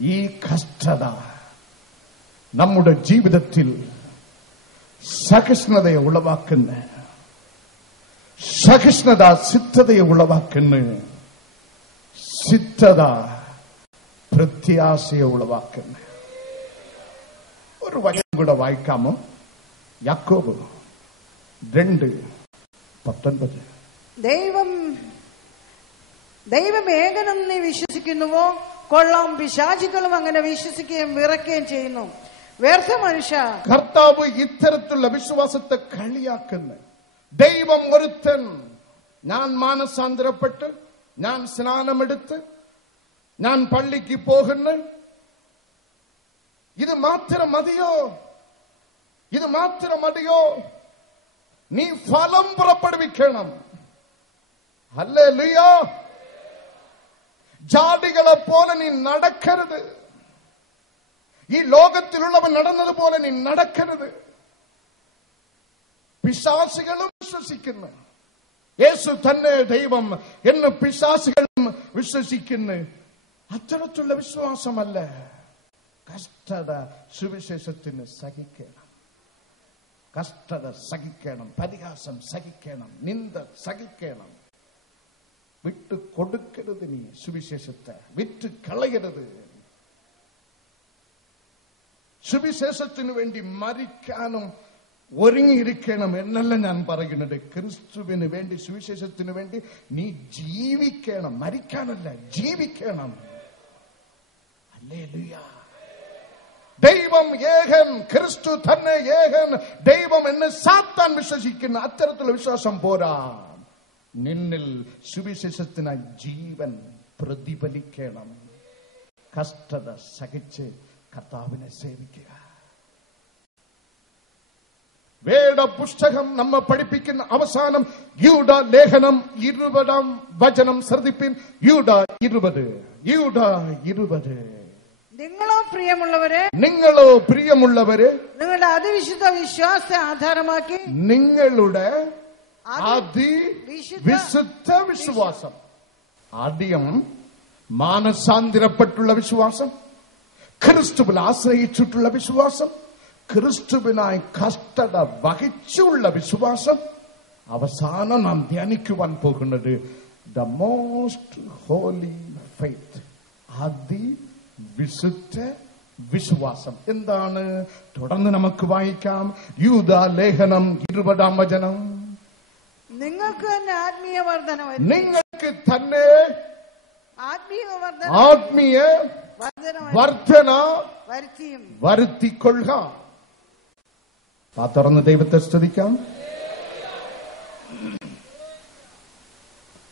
ഈ കഷ്ടത നമ്മുടെ ജീവിതത്തിൽ സഹിഷ്ണുതയെ ഉളവാക്കുന്ന, സഹിഷ്ണുത സിദ്ധതയെ ഉളവാക്കുന്ന, സിദ്ധത പ്രത്യാശയെ ഉളവാക്കുന്ന ഒരു വചനം കൂടെ വായിക്കാമോ? യാക്കോബ് 2:19. ദൈവം ഏകനെന്ന് നീ വിശ്വസിക്കുന്നുവോ? കൊള്ളാം, പിശാചുക്കളും അങ്ങനെ വിശ്വസിക്കുകയും വിറയ്ക്കുകയും ചെയ്യുന്നു. വ്യർത്ഥ മനുഷ്യ. കർത്താവ് ഇത്തരത്തിലുള്ള വിശ്വാസത്തെ കളിയാക്കുന്ന, ദൈവം ഒരുത്തൻ, ഞാൻ മാനസാന്തരപ്പെട്ട്, ഞാൻ സ്നാനമെടുത്ത്, ഞാൻ പള്ളിക്ക് പോകുന്നു, ഇത് മാത്രം മതിയോ? ഇത് മാത്രം മതിയോ? നീ ഫലം പുറപ്പെടുവിക്കണം. ഹല്ലേലൂയ. ജാതികളെ പോലെ നീ നടക്കരുത്. ഈ ലോകത്തിലുള്ളവൻ നടന്നതുപോലെ നീ നടക്കരുത്. പിശാചുകളും വിശ്വസിക്കുന്നു യേശു തന്നെ ദൈവം എന്ന്, പിശാചുകളും വിശ്വസിക്കുന്നു. അത്തരത്തിലുള്ള വിശ്വാസമല്ല. കഷ്ടത സുവിശേഷത്തിന് സഹിക്കണം. കഷ്ടത സഹിക്കണം, പരിഹാസം സഹിക്കണം, നിന്ദ സഹിക്കണം. വിട്ടു കൊടുക്കരുത്. നീ സുവിശേഷത്തെ വിറ്റ് കളയരുത്. സുവിശേഷത്തിനു വേണ്ടി മരിക്കാനും ഒരുങ്ങിയിരിക്കണം എന്നല്ല ഞാൻ പറയുന്നത്. ക്രിസ്തുവിന് വേണ്ടി, സുവിശേഷത്തിനു വേണ്ടി നീ ജീവിക്കണം. മരിക്കാനല്ല, ജീവിക്കണം. ഹല്ലേലൂയ. ദൈവം ഏകൻ, ക്രിസ്തു തന്നെ ഏകൻ ദൈവം എന്ന് സാത്താൻ വിശ്വസിക്കുന്ന അത്തരത്തിലുള്ള വിശ്വാസം പോരാ. നിന്നിൽ സുവിശേഷത്തിനായി ജീവൻ പ്രതിഫലിക്കണം. കഷ്ടത സഹിച്ച് കർത്താവിനെ സേവിക്കുക. വേദപുസ്തകം നമ്മെ പഠിപ്പിക്കുന്ന അവസാനം യൂദ ലേഖനം 20-ാം വചനം ശ്രദ്ധിപ്പിൻ. യൂദ 20. നിങ്ങളോ പ്രിയമുള്ളവരെ, നിങ്ങളുടെ അതിവിശുദ്ധ വിശ്വാസത്തെ ആധാരമാക്കി, നിങ്ങളുടെ അതിവിശുദ്ധ വിശ്വാസം, ആദ്യം മാനസാന്തരപ്പെട്ടുള്ള വിശ്വാസം, ക്രിസ്തുവിൽ ആശ്രയിച്ചിട്ടുള്ള വിശ്വാസം, ക്രിസ്തുവിനായി കഷ്ടത വഹിച്ചുള്ള വിശ്വാസം, അവസാനം നാം ധ്യാനിക്കുവാൻ പോകുന്നത് ദ മോസ്റ്റ് ഹോലി ഫെയ്ത്ത്, അതിവിശുദ്ധ വിശ്വാസം. എന്താണ്? തുടർന്ന് നമുക്ക് വായിക്കാം. യൂദ ലേഖനം 20-ാം വചനം. നിങ്ങൾക്ക് തന്നെ ആത്മീയ വർധന വരുത്തിക്കൊള്ളുക. തുറന്ന് ദൈവത്തെ സ്തുതിക്കാം.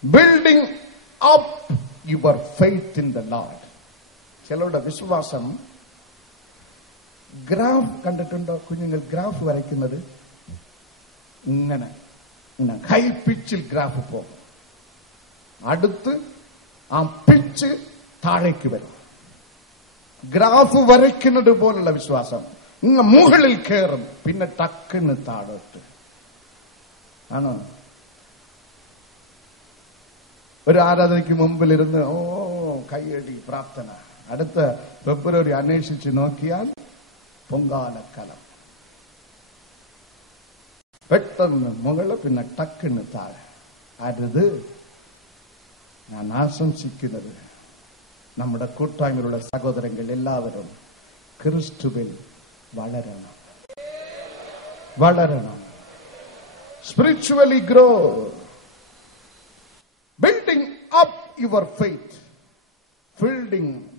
Building up your faith in the Lord. ചിലരുടെ വിശ്വാസം ഗ്രാഫ് കണ്ടിട്ടുണ്ടോ? കുഞ്ഞുങ്ങൾ ഗ്രാഫ് വരയ്ക്കുന്നത് ഇങ്ങനെ ഹൈ പിച്ചിൽ ഗ്രാഫ് പോകും. അടുത്ത് ആ പിച്ച് താഴേക്ക് വരും. ഗ്രാഫ് വരയ്ക്കുന്നത് പോലുള്ള വിശ്വാസം മുകളിൽ കയറും, പിന്നെ ടക്കിന് താഴോട്ട്. ആണോ? ഒരു ആരാധനയ്ക്ക് മുമ്പിലിരുന്ന് കയ്യടി പ്രാർത്ഥന. അടുത്ത ഫെബ്രുവരി അന്വേഷിച്ച് നോക്കിയാൽ പൊങ്കാലക്കലം. പെട്ടെന്ന് മുകളിൽ, പിന്നെ ടക്കിന് താഴെ. അരുത്. ഞാൻ ആശംസിക്കുന്നത് നമ്മുടെ കൂട്ടായ്മയിലുള്ള സഹോദരങ്ങൾ എല്ലാവരും ക്രിസ്തുവിൽ വളരണം. Spiritually grow. Building up your faith.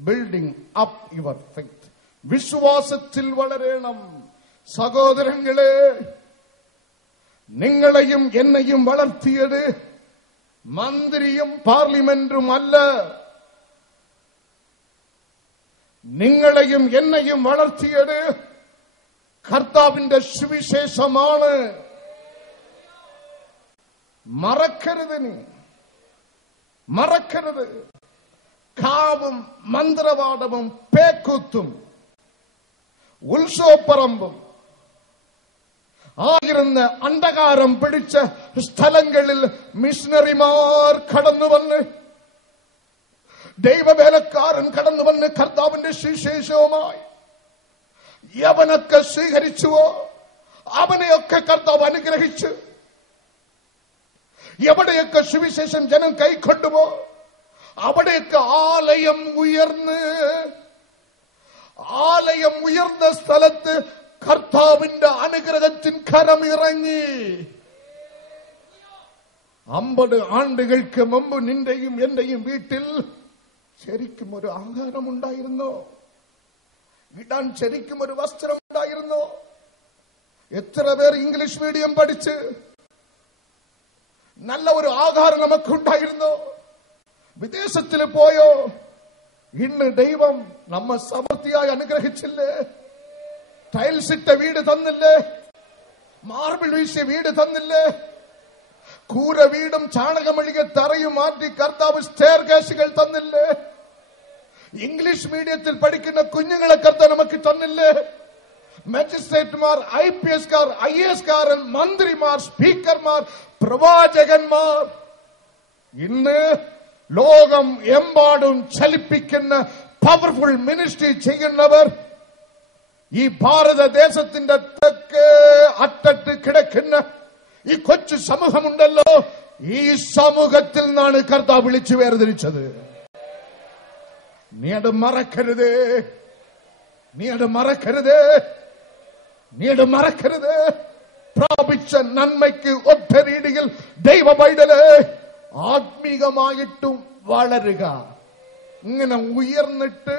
Building up your faith. വിശ്വാസത്തിൽ വളരണം. സഹോദരങ്ങളെ, നിങ്ങളെയും എന്നെയും വളർത്തിയത് മന്ത്രിയും പാർലമെന്റും അല്ല. നിങ്ങളെയും എന്നെയും വളർത്തിയത് കർത്താവിന്റെ സുവിശേഷമാണ്. മറക്കരുത്. കാവും മന്ത്രവാദവും പേക്കൂത്തും ഉത്സവപ്പറമ്പും ആയിരുന്ന അന്ധകാരം പിടിച്ച സ്ഥലങ്ങളിൽ മിഷണറിമാർ കടന്നു വന്ന് ദൈവവേലക്കാരൻ കടന്നു വന്ന് കർത്താവിന്റെ സുവിശേഷവുമായി യവനൊക്കെ സ്വീകരിച്ചുവോ അവനെയൊക്കെ കർത്താവ് അനുഗ്രഹിച്ചു. എവിടെയൊക്കെ സുവിശേഷം ജനം കൈക്കൊണ്ടുവോ അവിടെയൊക്കെ ആലയം ഉയർന്ന സ്ഥലത്ത് കർത്താവിന്റെ അനുഗ്രഹത്തിൻ കരമിറങ്ങി. 50 ആണ്ടുകൾക്ക് മുമ്പ് നിന്റെയും എന്റെയും വീട്ടിൽ ശരിക്കും ഒരു ആഹാരം ഉണ്ടായിരുന്നോ? ഇടാൻ ശരിക്കും ഒരു വസ്ത്രം ഉണ്ടായിരുന്നോ? എത്ര പേർ ഇംഗ്ലീഷ് മീഡിയം പഠിച്ച് നല്ല ഒരു ആഹാരം നമുക്കുണ്ടായിരുന്നോ? വിദേശത്തിൽ പോയോ? ഇന്ന് ദൈവം നമ്മെ സമൃദ്ധിയായി അനുഗ്രഹിച്ചില്ലേ? ടൈൽസ് ഇട്ട വീട് തന്നില്ലേ? മാർബിൾ വീശിയ വീട് തന്നില്ലേ? കൂര വീടും ചാണകമൊഴികെ തറയും മാറ്റി കർത്താവ് സ്റ്റെയർ കേസുകൾ തന്നില്ലേ? ഇംഗ്ലീഷ് മീഡിയത്തിൽ പഠിക്കുന്ന കുഞ്ഞുങ്ങളെ കർത്താവ് നമുക്ക് തന്നില്ലേ? മജിസ്ട്രേറ്റുമാർ, IPS കാർ, IAS കാരൻ, മന്ത്രിമാർ, സ്പീക്കർമാർ, പ്രവാചകന്മാർ. ഇന്ന് ലോകം എമ്പാടും ചലിപ്പിക്കുന്ന പവർഫുൾ മിനിസ്ട്രി ചെയ്യുന്നവർ ഈ ഭാരതദേശത്തിന്റെ തെക്ക് അറ്റത്ത് കിടക്കുന്ന ഈ കൊച്ചു സമൂഹമുണ്ടല്ലോ, ഈ സമൂഹത്തിൽ നിന്നാണ് കർത്താവ് വിളിച്ചു വേർതിരിച്ചത്. നീ അത് മറക്കരുത്, നീ അത് മറക്കരുത്, നീ അത് മറക്കരുത്. പ്രാപിച്ച നന്മയ്ക്ക് ഒറ്റ രീതിയിൽ ദൈവ പൈതല് ആത്മീകമായിട്ടും വളരുക. ഇങ്ങനെ ഉയർന്നിട്ട്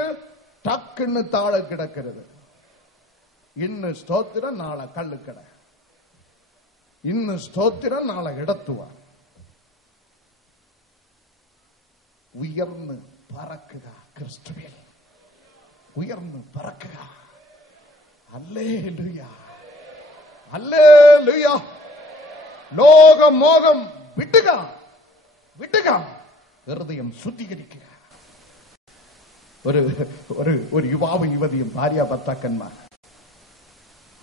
ടക്കിന് താഴെ കിടക്കരുത്. ഇന്ന് സ്തോത്രം, നാളെ കള്ളുക്കട. ഇന്ന് സ്തോത്രം, നാളെ ഇടത്തുക. ഉയർന്ന് പറക്കുക. ക്രിസ്തുവിൽ ഉയർന്ന് പറക്കുക. Hallelujah, hallelujah. ലോകമോഹം വിടുക, വിടുക. ഹൃദയം ശുദ്ധീകരിക്കുക. ഒരു യുവാവ് യുവതിയും ഭാര്യ ഭർത്താക്കന്മാർ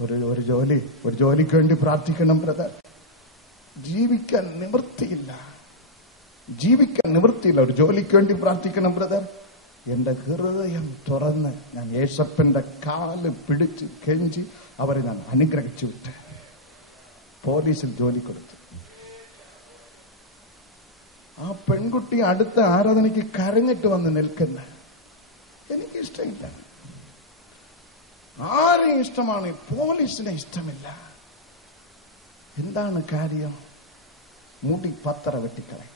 ഒരു ജോലിക്ക് വേണ്ടി പ്രാർത്ഥിക്കണം ബ്രദർ. ജീവിക്കാൻ നിവൃത്തിയില്ല. ഒരു ജോലിക്ക് വേണ്ടി പ്രാർത്ഥിക്കണം ബ്രദർ. എന്റെ ഹൃദയം തുറന്ന് ഞാൻ യേശപ്പന്റെ കാല് പിടിച്ച് കെഞ്ചി അവരെ ഞാൻ അനുഗ്രഹിച്ചു വിട്ട് പോലീസിൽ ജോലി കൊടുത്തു. ആ പെൺകുട്ടി അടുത്ത ആരാധനയ്ക്ക് കരഞ്ഞിട്ട് വന്ന് നിൽക്കുന്ന എനിക്ക് ഇഷ്ടമില്ല. ആരെയും ഇഷ്ടമാണ്, പോലീസിനെ ഇഷ്ടമില്ല. എന്താണ് കാര്യം? മുടി 10 വെട്ടിക്കളയും.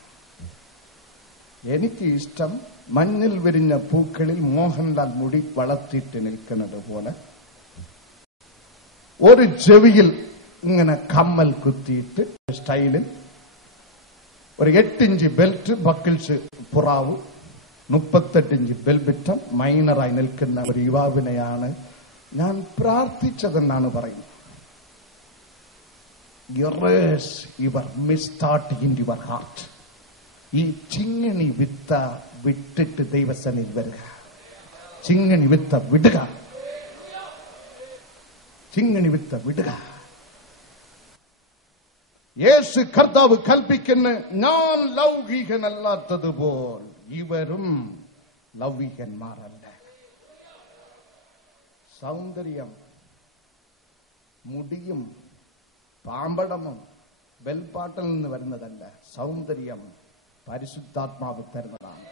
എനിക്ക് ഇഷ്ടം മഞ്ഞിൽ വിരിഞ്ഞ പൂക്കളിൽ മോഹൻലാൽ മുടി വളർത്തിയിട്ട് നിൽക്കുന്നത് പോലെ ഒരു ചെവിയിൽ ഇങ്ങനെ കമ്മൽ കുത്തിയിട്ട് സ്റ്റൈലിൽ ഒരു 8 ഇഞ്ച് ബെൽറ്റ്, ബക്കിൾസ്, പുറാവ്, 38 ഇഞ്ച് ബെൽബിറ്റം മൈനറായി നിൽക്കുന്ന ഒരു യുവാവിനെയാണ് ഞാൻ പ്രാർത്ഥിച്ചതെന്നാണ് പറയുന്നത്. Erase your misthought in your heart. ഈ ചിങ്ങണി വിത്ത വിട്ടിട്ട് ദൈവസന്നിധിയിൽ വരിക. ചിങ്ങണി വിത്ത വിടുക. ചിങ്ങണി വിത്ത വിടുക. യേശു കർത്താവ് കൽപ്പിക്കുന്ന ഞാൻ ലൗകികനല്ലാത്തതുപോൽ ഇവരും ലൗകികന്മാരല്ല. സൗന്ദര്യം മുടിയും പാമ്പടമും ബെൽപ്പാട്ടിൽ നിന്ന് വരുന്നതല്ല. സൗന്ദര്യം പരിശുദ്ധാത്മാവ് തരുന്നതാണ്.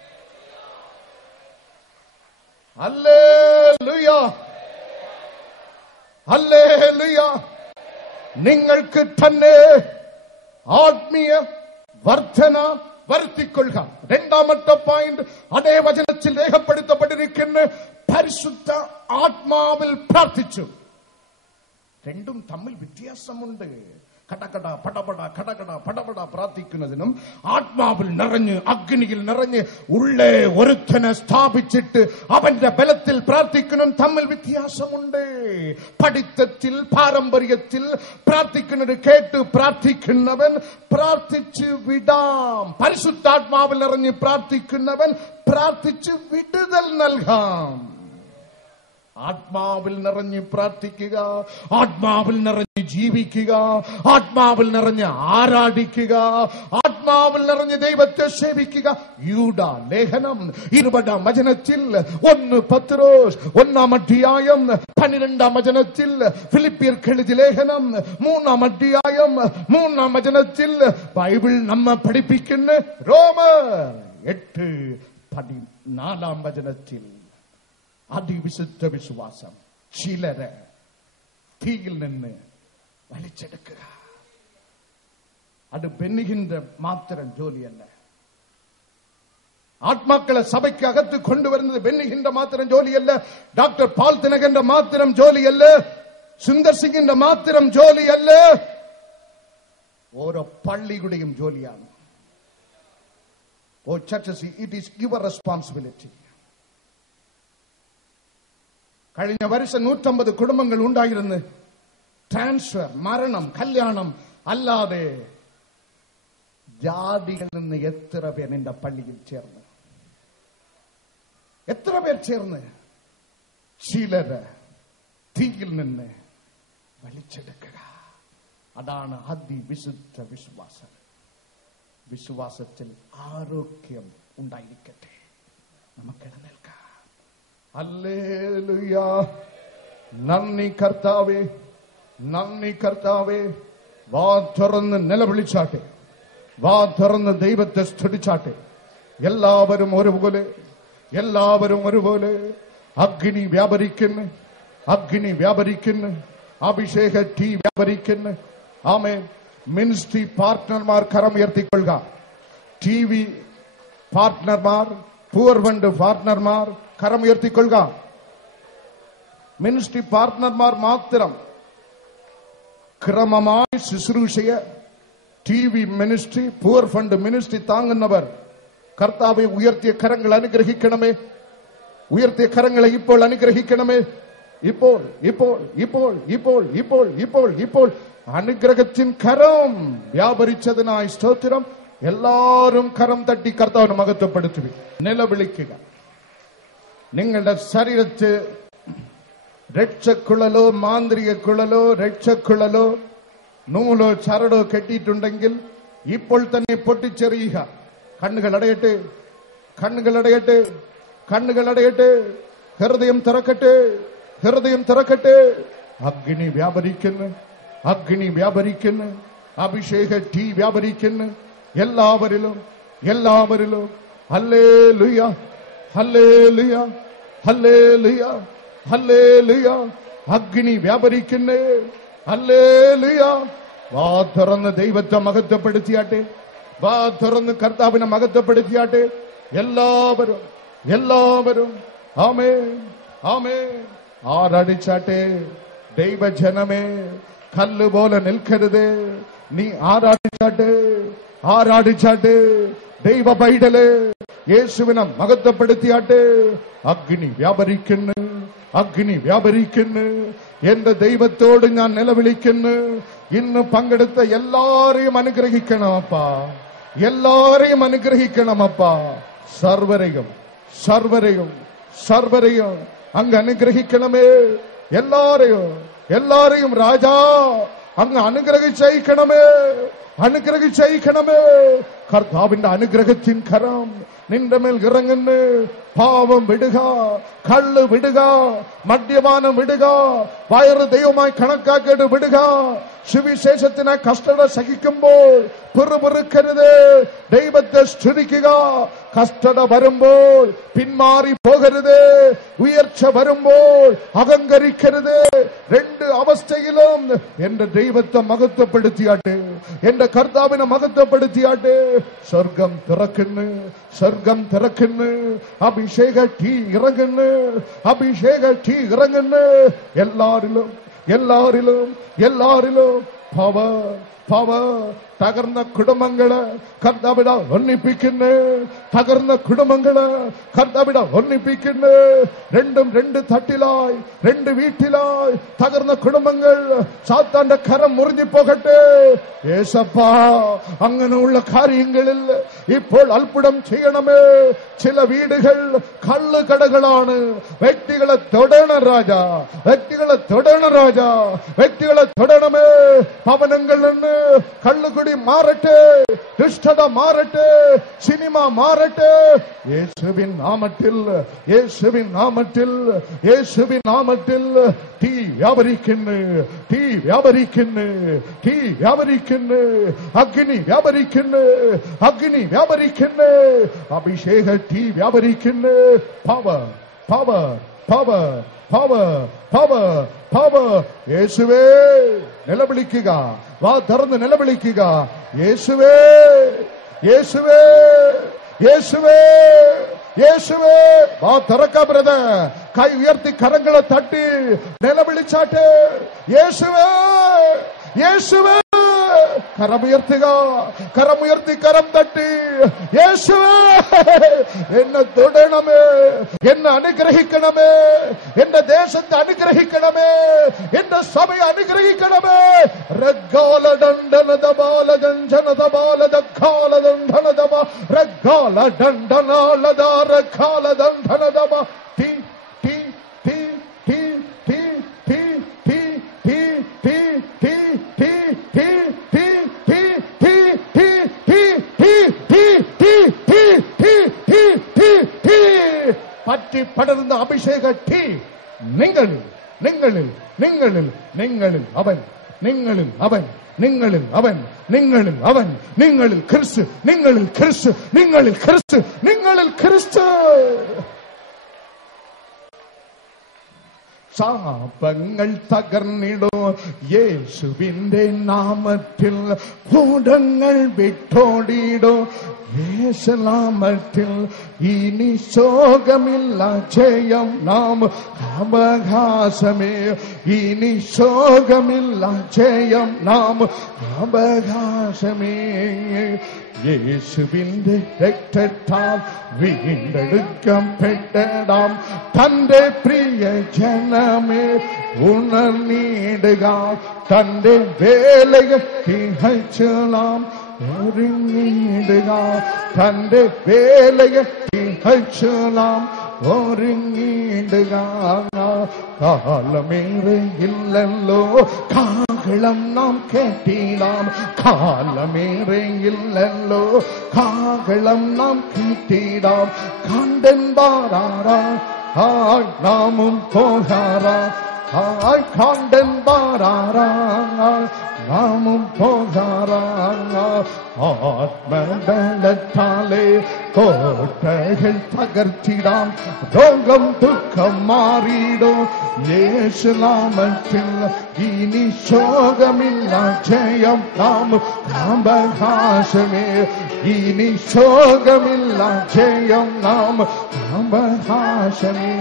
Hallelujah, hallelujah. നിങ്ങൾക്ക് തന്നെ ആത്മീയ വർധന വരുത്തിക്കൊള്ളുക. 2ാമത്തെ പോയിന്റ് അതേ വചനത്തിൽ രേഖപ്പെടുത്തപ്പെട്ടിരിക്കുന്ന പരിശുദ്ധ ആത്മാവിൽ പ്രാർത്ഥിച്ചു. രണ്ടും തമ്മിൽ വ്യത്യാസമുണ്ട്. കടകട പടപട കടകട പടപട പ്രാർത്ഥിക്കുന്നതിനും ആത്മാവിൽ നിറഞ്ഞ് അഗ്നിയിൽ നിറഞ്ഞ് ഉള്ളേ ഒരുത്തനെ സ്ഥാപിച്ചിട്ട് അവന്റെ ബലത്തിൽ പ്രാർത്ഥിക്കുന്നതും തമ്മിൽ വ്യത്യാസമുണ്ട്. പഠിത്തത്തിൽ പാരമ്പര്യത്തിൽ പ്രാർത്ഥിക്കുന്നത് കേട്ട് പ്രാർത്ഥിക്കുന്നവൻ പ്രാർത്ഥിച്ച് വിടാം. പരിശുദ്ധാത്മാവിൽ നിറഞ്ഞ് പ്രാർത്ഥിക്കുന്നവൻ പ്രാർത്ഥിച്ച് വിടുതൽ നൽകാം. ആത്മാവിൽ നിറഞ്ഞ് പ്രാർത്ഥിക്കുക, ആത്മാവിൽ നിറഞ്ഞ് ജീവിക്കുക, ആത്മാവിൽ നിറഞ്ഞ് ആരാധിക്കുക, ആത്മാവിൽ നിറഞ്ഞ് ദൈവത്തെ സേവിക്കുക. യൂദാ ലേഖനം 20 വചനത്തിൽ 1 പത്രോസ് 1 അധ്യായം 12 വചനത്തിൽ ഫിലിപ്പിയർക്ക് എഴുതിയ ലേഖനം 3 അധ്യായം 3 വചനത്തിൽ ബൈബിൾ നമ്മെ പഠിപ്പിക്കുന്ന റോമർ 8:14 വചനത്തിൽ അതിവിശുദ്ധ വിശ്വാസം ചിലരെ തീയിൽ നിന്ന് വലിച്ചെടുക്കുക. അത് ബെന്നിഹിന്റെ മാത്രം ജോലിയല്ല. ആത്മാക്കളെ സഭയ്ക്ക് അകത്ത് കൊണ്ടുവരുന്നത് ബെന്നിഹിന്റെ മാത്രം ജോലിയല്ല, ഡോക്ടർ പാൽ തിനകന്റെ മാത്രം ജോലിയല്ല, സുന്ദർ സിംഗിന്റെ മാത്രം ജോലിയല്ല, ഓരോ പള്ളിയുടെയും ജോലിയാണ്. Oh churches, it is your responsibility. കഴിഞ്ഞ വർഷം 150 കുടുംബങ്ങൾ ഉണ്ടായിരുന്നു. ട്രാൻസ്ഫർ, മരണം, കല്യാണം അല്ലാതെ ജാതികളിൽ നിന്ന് എത്ര പേർ എന്റെ പള്ളിയിൽ ചേർന്ന്? എത്ര പേർ ചേർന്ന്? ചിലര് തീയിൽ നിന്ന് വലിച്ചെടുക്കുക. അതാണ് അതിവിശുദ്ധ വിശ്വാസം. വിശ്വാസത്തിൽ ആരോഗ്യം ഉണ്ടായിരിക്കട്ടെ. നമുക്ക് എഴുന്നേൽക്കാം. ഹല്ലേലൂയ. നന്ദി കർത്താവേ, നന്ദി കർത്താവേ. വാ തുറന്ന് നിലവിളിച്ചാട്ടെ, വാ തുറന്ന് ദൈവത്തെ സ്തുതിച്ചാട്ടെ. എല്ലാവരും ഒരുപോലെ, എല്ലാവരും ഒരുപോലെ. അഗ്നി വ്യാപരിക്കുന്നു, അഗ്നി വ്യാപരിക്കുന്നു, അഭിഷേക തീ വ്യാപരിക്കുന്നു. ആമേൻ. മിനിസ്ട്രി പാർട്ട്ണർമാർ കരമുയർത്തിക്കൊള്ളുക. TV പാർട്ട്ണർമാർ, പൂർ ഫണ്ട് പാർട്ട്ണർമാർ കരമുയർത്തിക്കൊള്ളുക. മിനിസ്ട്രി പാർട്ട്ണർമാർ മാത്രം ക്രമമായി ശുശ്രൂഷയെ TV മിനിസ്ട്രി, പൂർ ഫണ്ട് മിനിസ്ട്രി താങ്ങുന്നവർ കർത്താവെ ഉയർത്തിയ കരങ്ങൾ അനുഗ്രഹിക്കണമേ. ഉയർത്തിയ കരങ്ങളെ ഇപ്പോൾ അനുഗ്രഹിക്കണമേ. ഇപ്പോൾ ഇപ്പോൾ ഇപ്പോൾ ഇപ്പോൾ ഇപ്പോൾ ഇപ്പോൾ ഇപ്പോൾ അനുഗ്രഹത്തിൻ കരം വ്യാപരിച്ചതിനായി സ്തോത്രം. എല്ലാവരും കരം തട്ടി കർത്താവിനെ മഹത്വപ്പെടുത്തുക. നിലവിളിക്കുക. നിങ്ങളുടെ ശരീരത്ത് രക്ഷക്കുഴലോ മാന്ത്രിക കുഴലോ രക്ഷക്കുഴലോ നൂലോ ചരടോ കെട്ടിയിട്ടുണ്ടെങ്കിൽ ഇപ്പോൾ തന്നെ പൊട്ടിച്ചെറിയുക. കണ്ണുകൾ അടയട്ടെ, കണ്ണുകൾ അടയട്ടെ, കണ്ണുകൾ അടയട്ടെ. ഹൃദയം തുറക്കട്ടെ, ഹൃദയം തുറക്കട്ടെ. അഗ്നി വ്യാപരിക്കുന്നു, അഗ്നി വ്യാപരിക്കുന്നു, അഭിഷേക തീ വ്യാപരിക്കുന്നു. എല്ലാവരിലും, എല്ലാവരിലും. Hallelujah, hallelujah, hallelujah, hallelujah. അഗ്നി വ്യാപരിക്കുന്നേ. ഹല്ലേലൂയ. വാ തുറന്ന് ദൈവത്തെ മഹത്വപ്പെടുത്തിയാട്ടെ, വാ തുറന്ന് കർത്താവിനെ മഹത്വപ്പെടുത്തിയാട്ടെ. എല്ലാവരും, എല്ലാവരും. ആമേൻ, ആമേൻ. ആരാധിച്ചാട്ടെ. ദൈവജനമേ, കല്ലുപോലെ നിൽക്കരുത്. നീ ആരാധിച്ചാട്ടെ, ആരാധിച്ചാട്ടെ. ദൈവ പൈതലേ, യേശുവിനെ മഹത്വപ്പെടുത്തിയാട്ടെ. അഗ്നി വ്യാപരിക്കുന്നു, അഗ്നി വ്യാപരിക്കുന്നു. എന്റെ ദൈവത്തോട് ഞാൻ നിലവിളിക്കുന്നു. ഇന്ന് പങ്കെടുത്ത എല്ലാരെയും അനുഗ്രഹിക്കണമപ്പാ, എല്ലാരെയും അനുഗ്രഹിക്കണമപ്പാ. സർവരെയും, സർവരെയും, സർവരെയും അങ്ങ് അനുഗ്രഹിക്കണമേ. എല്ലാരെയും, എല്ലാരെയും രാജാ അങ്ങ് അനുഗ്രഹിച്ചയക്കണമേ, അനുഗ്രഹിച്ചയക്കണമേ. കർത്താവിന്റെ അനുഗ്രഹത്തിൻ കരം നിന്റെ മേൽ ഇറങ്ങുന്നു. പാവം വിടുക, കള്ള് വിടുക, മദ്യപാനം വിടുക, വയറ് ദൈവമായി കണക്കാക്കിയിട്ട് വിടുക. സുവിശേഷത്തിന് കഷ്ടത സഹിക്കുമ്പോൾ പിറുപിറുക്കരുത്. ദൈവത്തെ സ്തുതിക്കുക. കഷ്ടത വരുമ്പോൾ പിന്മാറി പോകരുത്. ഉയർച്ച വരുമ്പോൾ അഹങ്കരിക്കരുത്. രണ്ട് അവസ്ഥയിലും എന്റെ ദൈവത്തെ മഹത്വപ്പെടുത്തിയാട്ടെ, എന്റെ കർത്താവിനെ മഹത്വപ്പെടുത്തിയാട്ടെ. സ്വർഗം തുറക്കുന്നു, സ്വർഗം തുറക്കുന്നു. അഭിഷേക തീ ഇറങ്ങുന്നു, അഭിഷേക തീ ഇറങ്ങുന്നു. എല്ലാരിലും, എല്ലാരിലും, എല്ലാരിലും. പവർ, പവർ, തകർന്ന കുടുംബങ്ങള് കർത്താവിട ഒന്നിപ്പിക്കുന്നു. തകർന്ന കുടുംബങ്ങള് കർത്താവിട ഒന്നിപ്പിക്കുന്നു. രണ്ടും രണ്ട് തട്ടിലായി, രണ്ട് വീട്ടിലായി തകർന്ന കുടുംബങ്ങൾ സാത്താന്റെ കരം മുറിഞ്ഞു പോകട്ടെ. യേശപ്പാ, അങ്ങനെയുള്ള കാര്യങ്ങളിൽ ഇപ്പോൾ അത്ഭുതം ചെയ്യണമേ. ചില വീടുകൾ കള്ളുകടകളാണ്. വ്യക്തികളെ തൊടണ രാജാ, വ്യക്തികളെ തൊടണ രാജാ, വ്യക്തികളെ തൊടണമേ. ഭവനങ്ങളിൽ നിന്ന് കള്ളുകുടി മാറട്ടെ, ദുഷ്ടത മാറട്ടെ, സിനിമ മാറട്ടെ. യേശുവിൻ നാമത്തിൽ, യേശുവിൻ നാമത്തിൽ, യേശുവിൻ നാമത്തിൽ തീ വ്യാപരിക്കുന്നു, തീ വ്യാപരിക്കുന്നു, തീ വ്യാപരിക്കുന്നു, അഗ്നി വ്യാപരിക്കുന്നു, അഗ്നി വ്യാപരിക്കുന്നു, അഭിഷേക തീ വ്യാപരിക്കുന്നു. Power, power, power, power, power, power. യേശുവേ നിലവിളിക്കുക, വാ തുറന്ന് നിലവിളിക്കുക. യേശുവേ, യേശുവേ, യേശുവേ, യേശുവേ. വാ തുറക്ക ബ്രദർ, കൈ ഉയർത്തി കരങ്ങളെ തട്ടി നിലവിളിച്ചാട്ടെ. യേശുവേ, യേശുവേ. കരമുയർത്തുക, കരമുയർത്തി കരം തട്ടി. യേശുവേ, എന്നെ തൊടണമേ, എന്നെ അനുഗ്രഹിക്കണമേ, എന്റെ ദേശത്തെ അനുഗ്രഹിക്കണമേ, എന്റെ സഭയെ അനുഗ്രഹിക്കണമേ. റഗ്ഗാല ദണ്ഡനദ ബാല ജഞ്ചനദ ബാല ദഖാല ദണ്ഡനദ ബാ റഗ്ഗാല ദണ്ഡനാലദ റഗ്ഗാല ദണ്ഡനദ ബാ തി തി തി തി തി തി തി തി തി തി തി തി പറ്റി പടരുന്ന അഭിഷേക തീ നിങ്ങളിൽ, നിങ്ങളിൽ, നിങ്ങളിൽ, നിങ്ങളിൽ അവൻ, നിങ്ങളിൽ അവൻ, നിങ്ങളിൽ അവൻ, നിങ്ങളിൽ അവൻ, നിങ്ങളിൽ ക്രിസ്തു, നിങ്ങളിൽ ക്രിസ്തു, നിങ്ങളിൽ ക്രിസ്തു, നിങ്ങളിൽ ക്രിസ്തു. ശാപങ്ങൾ തകർന്നിടോ യേശുവിന്റെ നാമത്തിൽ. ഭൂതങ്ങൾ വിട്ടോടിടോ യേശുനാമത്തിൽ. ഇനി ശോകമില്ല, ജയം നാം അവകാശമേ. ഇനി ശോകമില്ല, ജയം നാം അവകാശമേ. യേശുവിന്റെ രക്തത്താൽ വീണ്ടെടുക്കപ്പെട്ടടാം തന്റെ പ്രിയ ജനമേ ഉണർന്നിടുക. തന്റെ വേലയെ തികച്ചു നാം ഒരുങ്ങിടുക. തന്റെ വേലയെ തികച്ചു നാം ഒരുങ്ങിടുക. കാലമേറെയില്ലല്ലോ കാഹളം നാം കേട്ടിടാം. കാലമേറെയില്ലല്ലോ കാഹളം നാം കേട്ടിടാം. കണ്ടൻ ബാരാ ആയ് നാമും പോകാറാ. ആയ് കണ്ടൻ ബാരാ നാമും പോകാറാ. ആത്മബലത്താലേ കോട്ടകൾ തകർത്തിടാം. രോഗം ദുഃഖം മാറിയിടും യേശുനാമത്തിൽ. ഇനി ശോകമില്ല, ജയം നാം അവകാശമേ. ഇനി ശോകമില്ല, ജയം നാം അവകാശമേ.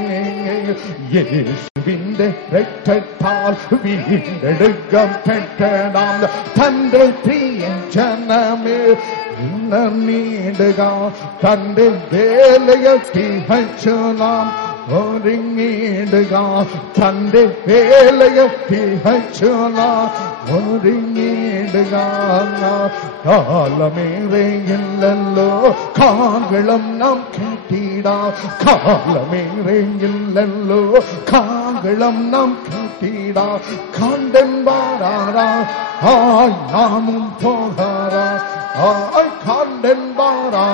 യേശുവിന്റെ രക്തത്താൽ വീണ്ടെടുക്കപ്പെട്ടതാം തന്റെ പ്രിയ ജനമേ ഉണർന്നിടുക. തന്റെ വേലയെ തികച്ചു നാം ഒരുങ്ങിടുക. തന്റെ വേലയെ തികച്ചു നാം ഒരുങ്ങിടുക. കാലമേറെയില്ലല്ലോ കാഹളം നാം കേട്ടിടാം. കാലമേറെയില്ലല്ലോ കാഹളം നാം കേട്ടിടാം. കണ്ടൻ ബാരാ ആയ് നാമും പോകാറാ. ആയ് കണ്ടൻ ബാരാ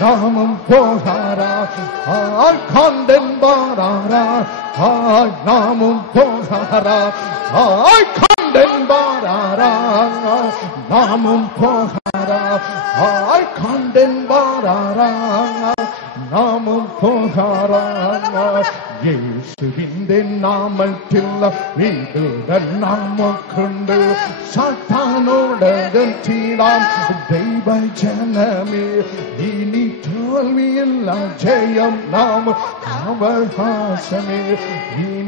നാമും പോകാറാ. ആയ് കണ്ടൻ ബാരാ ആയ് നാമും പോകാറാ. ആയ് കണ്ടൻ ബാരാ നാമും പോകാറാ. ആയ് കണ്ടൻ ബാരാ നാമും പോകാറാ. യേശുവിന്റെ നാമത്തിൽ വീടുകൾ നാമക്കുണ്ട്. സാത്താനോട് തീരാം ദൈവജനമേ. ഇനി തോൽവിയില്ല, ജയം നാം അവകാശമേ. ഇനി